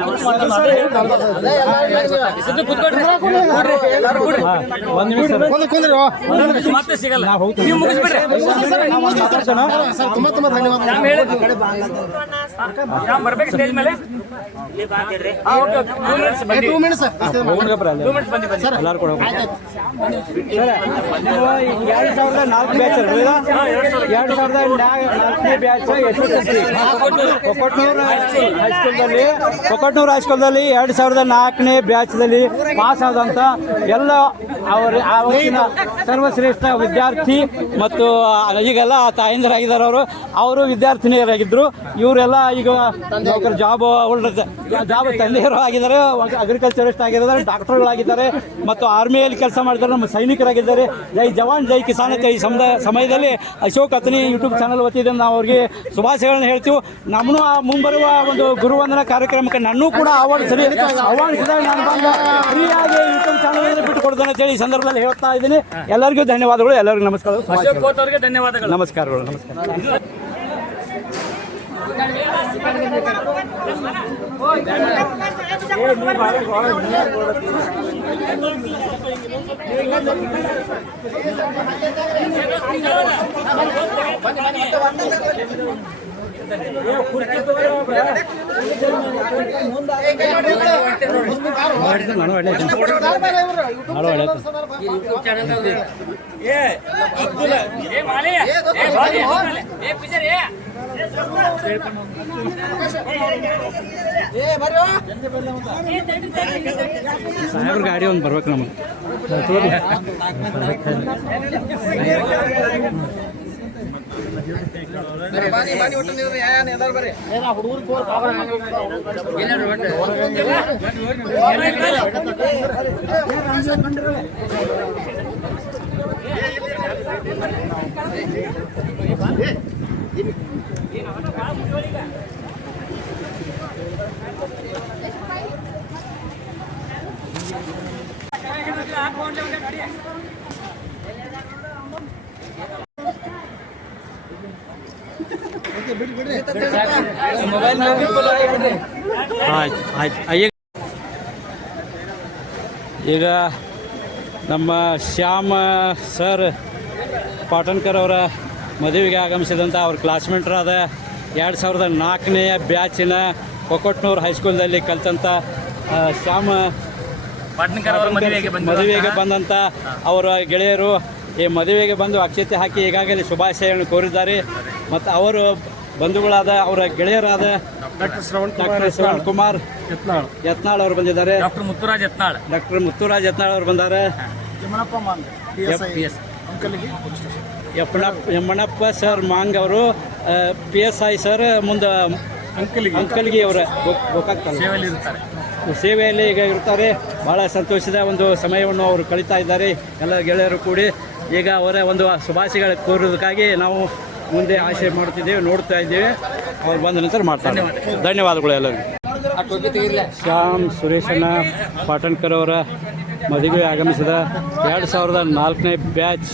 ಮತ್ತೆ ಸಿಗಲ್ಲ. ನೀವು ಮುಗಿಸ್ಬಿಡ್ರಿ. ತುಂಬಾ ಧನ್ಯವಾದ. ಬರ್ಬೇಕು ಸ್ಟೇಜ್ ಮೇಲೆ. 2 ಮಿನಿಟ್ಸ್ ಬನ್ನಿ. 2004 ಬ್ಯಾಚ್ 2004ನೇ ಬ್ಯಾಚ್ SSLC ಕೊಕ್ಕಟ್ನೂರು ಹೈಸ್ಕೂಲ್ದಲ್ಲಿ 2004ನೇ ಬ್ಯಾಚ್ದಲ್ಲಿ ಪಾಸ್ ಆದಂಥ ಎಲ್ಲ ಅವರಿನ ಸರ್ವಶ್ರೇಷ್ಠ ವಿದ್ಯಾರ್ಥಿ ಮತ್ತು ಈಗೆಲ್ಲ ತಾಯಂದಿರಾಗಿದ್ದಾರೆ. ಅವರು ವಿದ್ಯಾರ್ಥಿನಿಯರಾಗಿದ್ದರು. ಇವರೆಲ್ಲ ಈಗ ಜಾಬ್ ತಂದೆಯರು ಆಗಿದ್ದಾರೆ, ಅಗ್ರಿಕಲ್ಚರಿಸ್ಟ್ ಆಗಿದ್ದಾರೆ, ಡಾಕ್ಟರ್ಗಳಾಗಿದ್ದಾರೆ ಮತ್ತು ಆರ್ಮಿಯಲ್ಲಿ ಕೆಲಸ ಮಾಡಿದ್ದಾರೆ, ನಮ್ಮ ಸೈನಿಕರಾಗಿದ್ದಾರೆ. ಜೈ ಜವಾನ್ ಜೈ ಕಿಸಾನ್ ಅಂತ ಈ ಸಮಯದಲ್ಲಿ ಅಶೋಕ್ ಅತನಿ ಯೂಟ್ಯೂಬ್ ಚಾನಲ್ ವತಿಯಿಂದ ನಾವು ಅವ್ರಿಗೆ ಶುಭಾಶಯಗಳನ್ನು ಹೇಳ್ತೀವಿ. ನಮ್ಮನ್ನು ಮುಂಬರುವ ಒಂದು ಗುರುವಂದನಾ ಕಾರ್ಯಕ್ರಮಕ್ಕೆ ನನ್ನೂ ಕೂಡ ಆಹ್ವಾನಿಸಿದಾಗ ನಾನು ಬಂದ ಫ್ರೀಯಾಗಿ ಯೂಟ್ಯೂಬ್ ಚಾನಲ್ ಬಿಟ್ಟು ಕೊಡ್ತೇನೆ ಅಂತೇಳಿ ಈ ಸಂದರ್ಭದಲ್ಲಿ ಹೇಳ್ತಾ ಇದ್ದೀನಿ. ಎಲ್ಲರಿಗೂ ಧನ್ಯವಾದಗಳು, ಎಲ್ಲರಿಗೂ ನಮಸ್ಕಾರ. ಅಶೋಕ್ ಕೋತ್ ಅವರಿಗೆ ಧನ್ಯವಾದಗಳು. ನಮಸ್ಕಾರಗಳು. ನಮಸ್ಕಾರ. ಸಾಹೇಬ್ರ ಗಾಡಿ ಒಂದು ಬರ್ಬೇಕು ನಮಗೆ. ಆಯ್ತು ಆಯ್ತು. ಈಗ ನಮ್ಮ ಶ್ಯಾಮ ಸರ್ ಪಾಟನ್ಕರ್ ಅವರ ಮದುವೆಗೆ ಆಗಮಿಸಿದಂಥ ಅವ್ರ ಕ್ಲಾಸ್ಮೇಟ್ರಾದ 2004ನೇ ಬ್ಯಾಚಿನ ಕೊಕೊಟ್ನೂರು ಹೈಸ್ಕೂಲ್ದಲ್ಲಿ ಕಲಿತಂಥ ಶ್ಯಾಮ ಪಾಟ್ನಕರ್ ಅವರ ಮದುವೆಗೆ ಬಂದಂಥ ಅವರ ಗೆಳೆಯರು ಈ ಮದುವೆಗೆ ಬಂದು ಅಕ್ಷತೆ ಹಾಕಿ ಈಗಾಗಲೇ ಶುಭಾಶಯಗಳನ್ನು ಕೋರಿದ್ದಾರೆ. ಮತ್ತು ಅವರು ಬಂಧುಗಳಾದ ಅವರ ಗೆಳೆಯರಾದ ಡಾಕ್ಟರ್ ಶ್ರವಣ್ ಕುಮಾರ್ ಯತ್ನಾಳ್ ಅವರು ಬಂದಿದ್ದಾರೆ. ಡಾಕ್ಟರ್ ಮುತ್ತುರಾಜ್ ಯತ್ನಾಳ್ ಅವರು ಬಂದಾರೆ. ಯಮ್ಮನಪ್ಪ ಸರ್ ಮಾಂಗ್ ಅವರು PSI ಸರ್ ಮುಂದೆ ಅಂಕಲ್ಗಿ ಅವರ ಸೇವೆಯಲ್ಲಿ ಈಗ ಇರ್ತಾರೆ. ಭಾಳ ಸಂತೋಷದ ಒಂದು ಸಮಯವನ್ನು ಅವರು ಕಳೀತಾ ಇದ್ದಾರೆ ಎಲ್ಲ ಗೆಳೆಯರು ಕೂಡಿ. ಈಗ ಅವರ ಒಂದು ಶುಭಾಶಯಗಳು ಕೋರೋದಕ್ಕಾಗಿ ನಾವು ಮುಂದೆ ಆಶೆ ಮಾಡ್ತಿದ್ದೇವೆ, ನೋಡ್ತಾ ಇದ್ದೇವೆ. ಅವ್ರು ಬಂದ ನಂತರ ಮಾಡ್ತಾರೆ. ಧನ್ಯವಾದಗಳು ಎಲ್ಲರಿಗೂ. ಶ್ಯಾಮ್ ಸುರೇಶಣ್ಣ ಪಾಟನ್ಕರ್ ಅವರ ಮದುವೆಗೆ ಆಗಮಿಸಿದ 2004ನೇ ಬ್ಯಾಚ್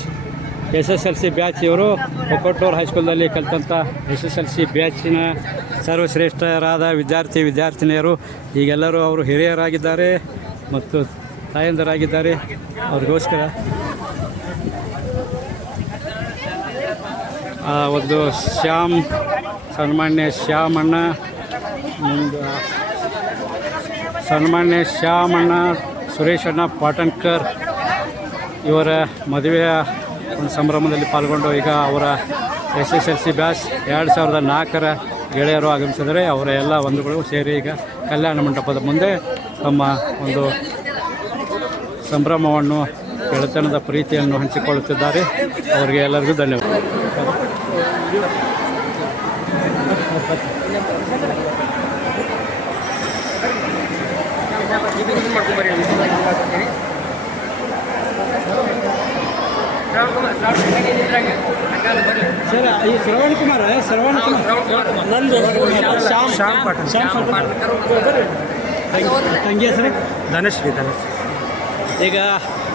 SSLC ಬ್ಯಾಚ್ ಇವರು ಕೊಕೊಟ್ನೂರು ಹೈಸ್ಕೂಲ್ನಲ್ಲಿ ಕಲಿತಂಥ SSLC ಬ್ಯಾಚಿನ ಸರ್ವಶ್ರೇಷ್ಠರಾದ ವಿದ್ಯಾರ್ಥಿನಿಯರು. ಈಗೆಲ್ಲರೂ ಅವರು ಹಿರಿಯರಾಗಿದ್ದಾರೆ ಮತ್ತು ತಾಯಂದರಾಗಿದ್ದಾರೆ. ಅವ್ರಿಗೋಸ್ಕರ ಒಂದು ಸನ್ಮಾನ್ಯ ಶ್ಯಾಮಣ್ಣ ಸುರೇಶಣ್ಣ ಪಾಟನ್ಕರ್ ಇವರ ಮದುವೆಯ ಒಂದು ಸಂಭ್ರಮದಲ್ಲಿ ಪಾಲ್ಗೊಂಡು ಈಗ ಅವರ SSLC ಬ್ಯಾಚ್ 2004ರ ಗೆಳೆಯರು ಆಗಮಿಸಿದರೆ ಅವರ ಎಲ್ಲ ಬಂಧುಗಳು ಸೇರಿ ಈಗ ಕಲ್ಯಾಣ ಮಂಟಪದ ಮುಂದೆ ತಮ್ಮ ಒಂದು ಸಂಭ್ರಮವನ್ನು ಗೆಳೆತನದ ಪ್ರೀತಿಯನ್ನು ಹಂಚಿಕೊಳ್ಳುತ್ತಿದ್ದಾರೆ. ಅವರಿಗೆ ಎಲ್ಲರಿಗೂ ಧನ್ಯವಾದ. ಸರ್ ಈ ಶ್ರವಣ್ ಕುಮಾರ್ ನಂದು ತಂಗಿ ಹೆಸರು ಧನಶ್ರೀ. ಈಗ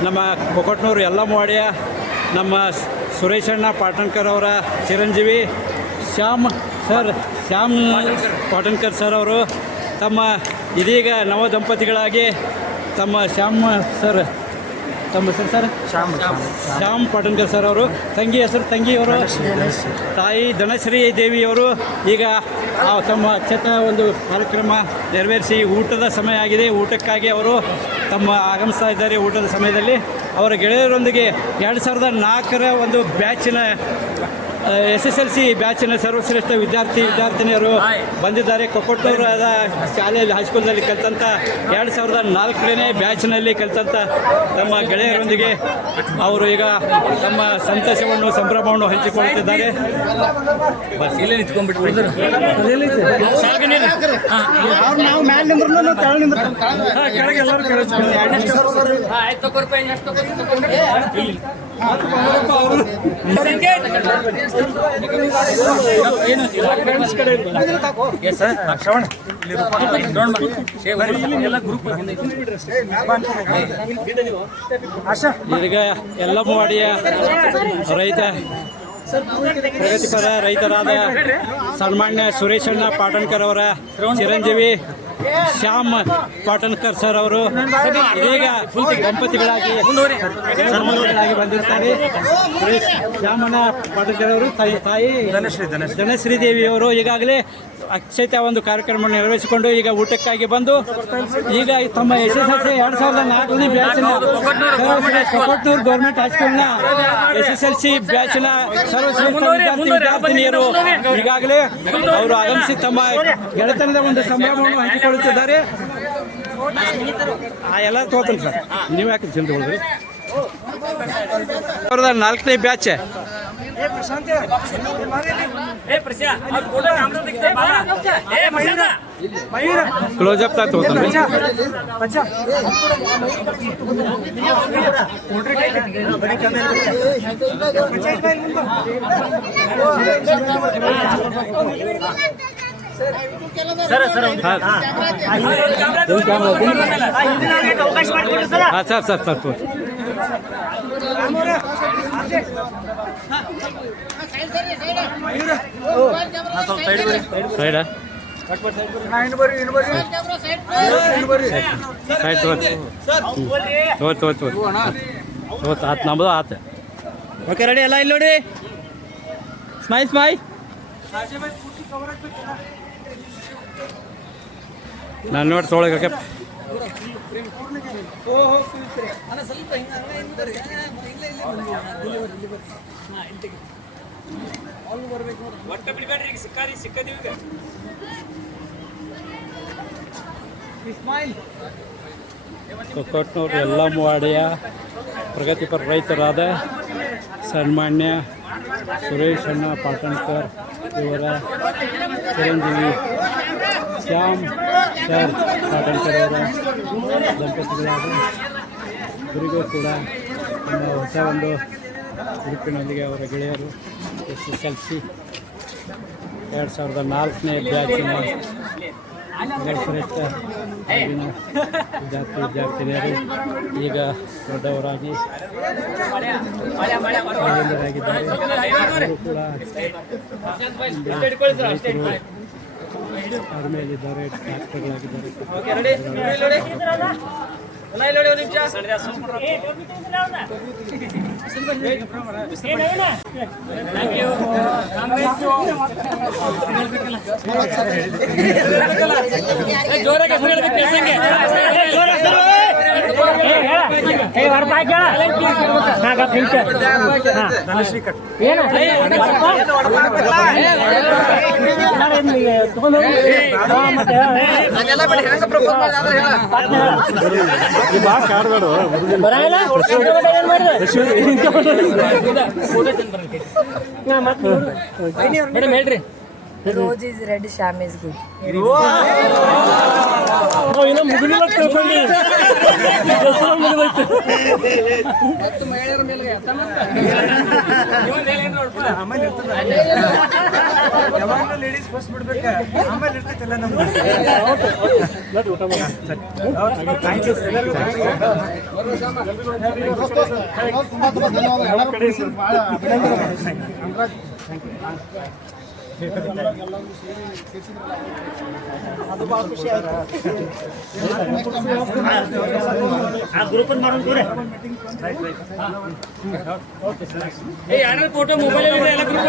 ನಮ್ಮ ಕೊಕೊಟ್ನೂರು ಯಲ್ಲಮ್ಮವಾಡಿಯ ನಮ್ಮ ಸುರೇಶಣ್ಣ ಪಾಟನ್ಕರ್ ಅವರ ಚಿರಂಜೀವಿ ಶ್ಯಾಮ್ ಪಾಟನ್ಕರ್ ಸರ್ ಅವರು ತಮ್ಮ ಇದೀಗ ನವ ದಂಪತಿಗಳಾಗಿ ತಮ್ಮ ಶ್ಯಾಮ್ ಪಾಟನ್ಕರ್ ಸರ್ ಅವರು ತಂಗಿಯವರು ತಾಯಿ ಧನಶ್ರೀ ದೇವಿಯವರು ಈಗ ತಮ್ಮ ಅಚ್ಚತ ಒಂದು ಕಾರ್ಯಕ್ರಮ ನೆರವೇರಿಸಿ ಊಟದ ಸಮಯ ಆಗಿದೆ. ಊಟಕ್ಕಾಗಿ ಅವರು ಆಗಮಿಸ್ತಾ ಇದ್ದಾರೆ. ಊಟದ ಸಮಯದಲ್ಲಿ ಅವರ ಗೆಳೆಯರೊಂದಿಗೆ 2004ರ ಒಂದು ಬ್ಯಾಚಿನ SSLC ಬ್ಯಾಚಿನ ಸರ್ವಶ್ರೇಷ್ಠ ವಿದ್ಯಾರ್ಥಿನಿಯರು ಬಂದಿದ್ದಾರೆ. ಕೊಕೊಟ್ನೂರದ ಶಾಲೆಯಲ್ಲಿ ಹೈಸ್ಕೂಲ್ನಲ್ಲಿ ಕಲಿತಂಥ 2004ನೇ ಬ್ಯಾಚ್ನಲ್ಲಿ ಕಲಿತಂಥ ತಮ್ಮ ಗೆಳೆಯರೊಂದಿಗೆ ಅವರು ಈಗ ತಮ್ಮ ಸಂತೋಷವನ್ನು ಸಂಭ್ರಮವನ್ನು ಹಂಚಿಕೊಳ್ಳುತ್ತಿದ್ದಾರೆ. ಇಲ್ಲೇ ನಿಂತ್ಕೊಂಡ್ಬಿಟ್ಟು ಈಗ ಯಲ್ಲಮ್ಮವಾಡಿಯ ಪ್ರಗತಿಪರ ರೈತರಾದ ಸನ್ಮಾನ್ಯ ಸುರೇಶಣ್ಣ ಪಾಟನ್ಕರ್ ಅವರ ಚಿರಂಜೀವಿ ಶ್ಯಾಮ್ ಪಾಟನ್ಕರ್ ಸರ್ ಅವರು ಇದೀಗ ದಂಪತಿಗಳಾಗಿ ಬಂದಿರ್ತಾರೆ. ಶ್ಯಾಮಣ್ಣ ಪಾಟನ್ಕರ್ ಅವರು ತಾಯಿ ಧನಶ್ರೀ ದೇವಿಯವರು ಈಗಾಗಲೇ ಅಕ್ಷತೆ ಒಂದು ಕಾರ್ಯಕ್ರಮವನ್ನು ನೆರವೇರಿಸಿಕೊಂಡು ಈಗ ಊಟಕ್ಕಾಗಿ ಬಂದು ಈಗ ತಮ್ಮ SSLC 2004ನೇ ಬ್ಯಾಚಿನ ಕೊಕೊಟ್ನೂರು ಗೌರ್ಮೆಂಟ್ ಹೈಸ್ಕೂಲ್ನ SSLC ಬ್ಯಾಚಿನ ಸರ್ವಶ್ರೇಷ್ಠ ವಿದ್ಯಾರ್ಥಿನಿಯರು ಈಗಾಗಲೇ ಅವರು ಆಗಮಿಸಿ ತಮ್ಮ ಗೆಳೆತನದ ಒಂದು ಸಂಭ್ರಮವನ್ನು ಹಂಚಿಕೊಳ್ಳುತ್ತಿದ್ದಾರೆ. ಎಲ್ಲ ತಗೋತೀನಿ ಸರ್, ನೀವು ಯಾಕೆ ಚಿಂತೆ 4ನೇ ಬ್ಯಾಚ್ ಕ್ಲೋಸ್ ಅಪ್ ತಗೋತಾನೆ ಸರ್ ಸರ್ ಸರ್ ತೋರಿಸಿ ಸೈಡಾ ಸೈಡ್ ತೋರ್ತು ಆತು ನಮ್ಮದು ಆತು ಓಕೆ ರೆಡಿ ಎಲ್ಲ ಇಲ್ಲಿ ನೋಡಿ ಸ್ಮೈಲ್ ಸ್ಮೈಲ್ ನಾನು ನೋಡಿ ತೊಗೊಳಕ್ಕೆ ಕೊಕ್ಕಟ್ನೂರು ಎಲ್ಲ ವಾರ್ಡಿಯ ಪ್ರಗತಿಪರ ರೈತರಾದ ಸನ್ಮಾನ್ಯ ಸುರೇಶ್ ಅಣ್ಣ ಪಾಟಣ್ಕರ್ ಇವರ ಚಿರಂಜೀವಿ ಶ್ಯಾಮ್ ಸರ್ ಪಾಟಣ್ಕರ್ ಅವರ ದಂಪತಿಗಳಾದ ಇವರಿಗೂ ಕೂಡ ನಮ್ಮ ಹೊಸ ಒಂದು ಉಡುಪಿನೊಂದಿಗೆ ಅವರ ಗೆಳೆಯರು SSLC 2004ನೇ ಬ್ಯಾಚಿನ ಶ್ರೇಷ್ಠ ವಿದ್ಯಾರ್ಥಿನಿಯರು ಈಗ ದೊಡ್ಡವರಾಗಿ ಕೂಡ ಆರ್ಮಿಯಲ್ಲಿದ್ದಾರೆ, ಡಾಕ್ಟರ್ಗಳಾಗಿದ್ದಾರೆ. ಮೇಡಮ್ ಹೇಳ್ರಿ. Rose is red, Sham is good. ಮತ್ತು ಮಹಿಳೆಯರ ಮೇಲೆ ಲೇಡೀಸ್ ಫಸ್ಟ್ ಬಿಡ್ಬೇಕ ಆಮೇಲೆ ಇರ್ತೈತಲ್ಲ ನಮ್ಗೆ ಅದು ಭಾಳ ಖುಷಿ ಆಯ್ತು. ಆ ಗ್ರೂಪ್ ಮಾಡೋದು ಯಾರು ಫೋಟೋ ಮೊಬೈಲ್ ಎಲ್ಲ ಗ್ರೂಪ್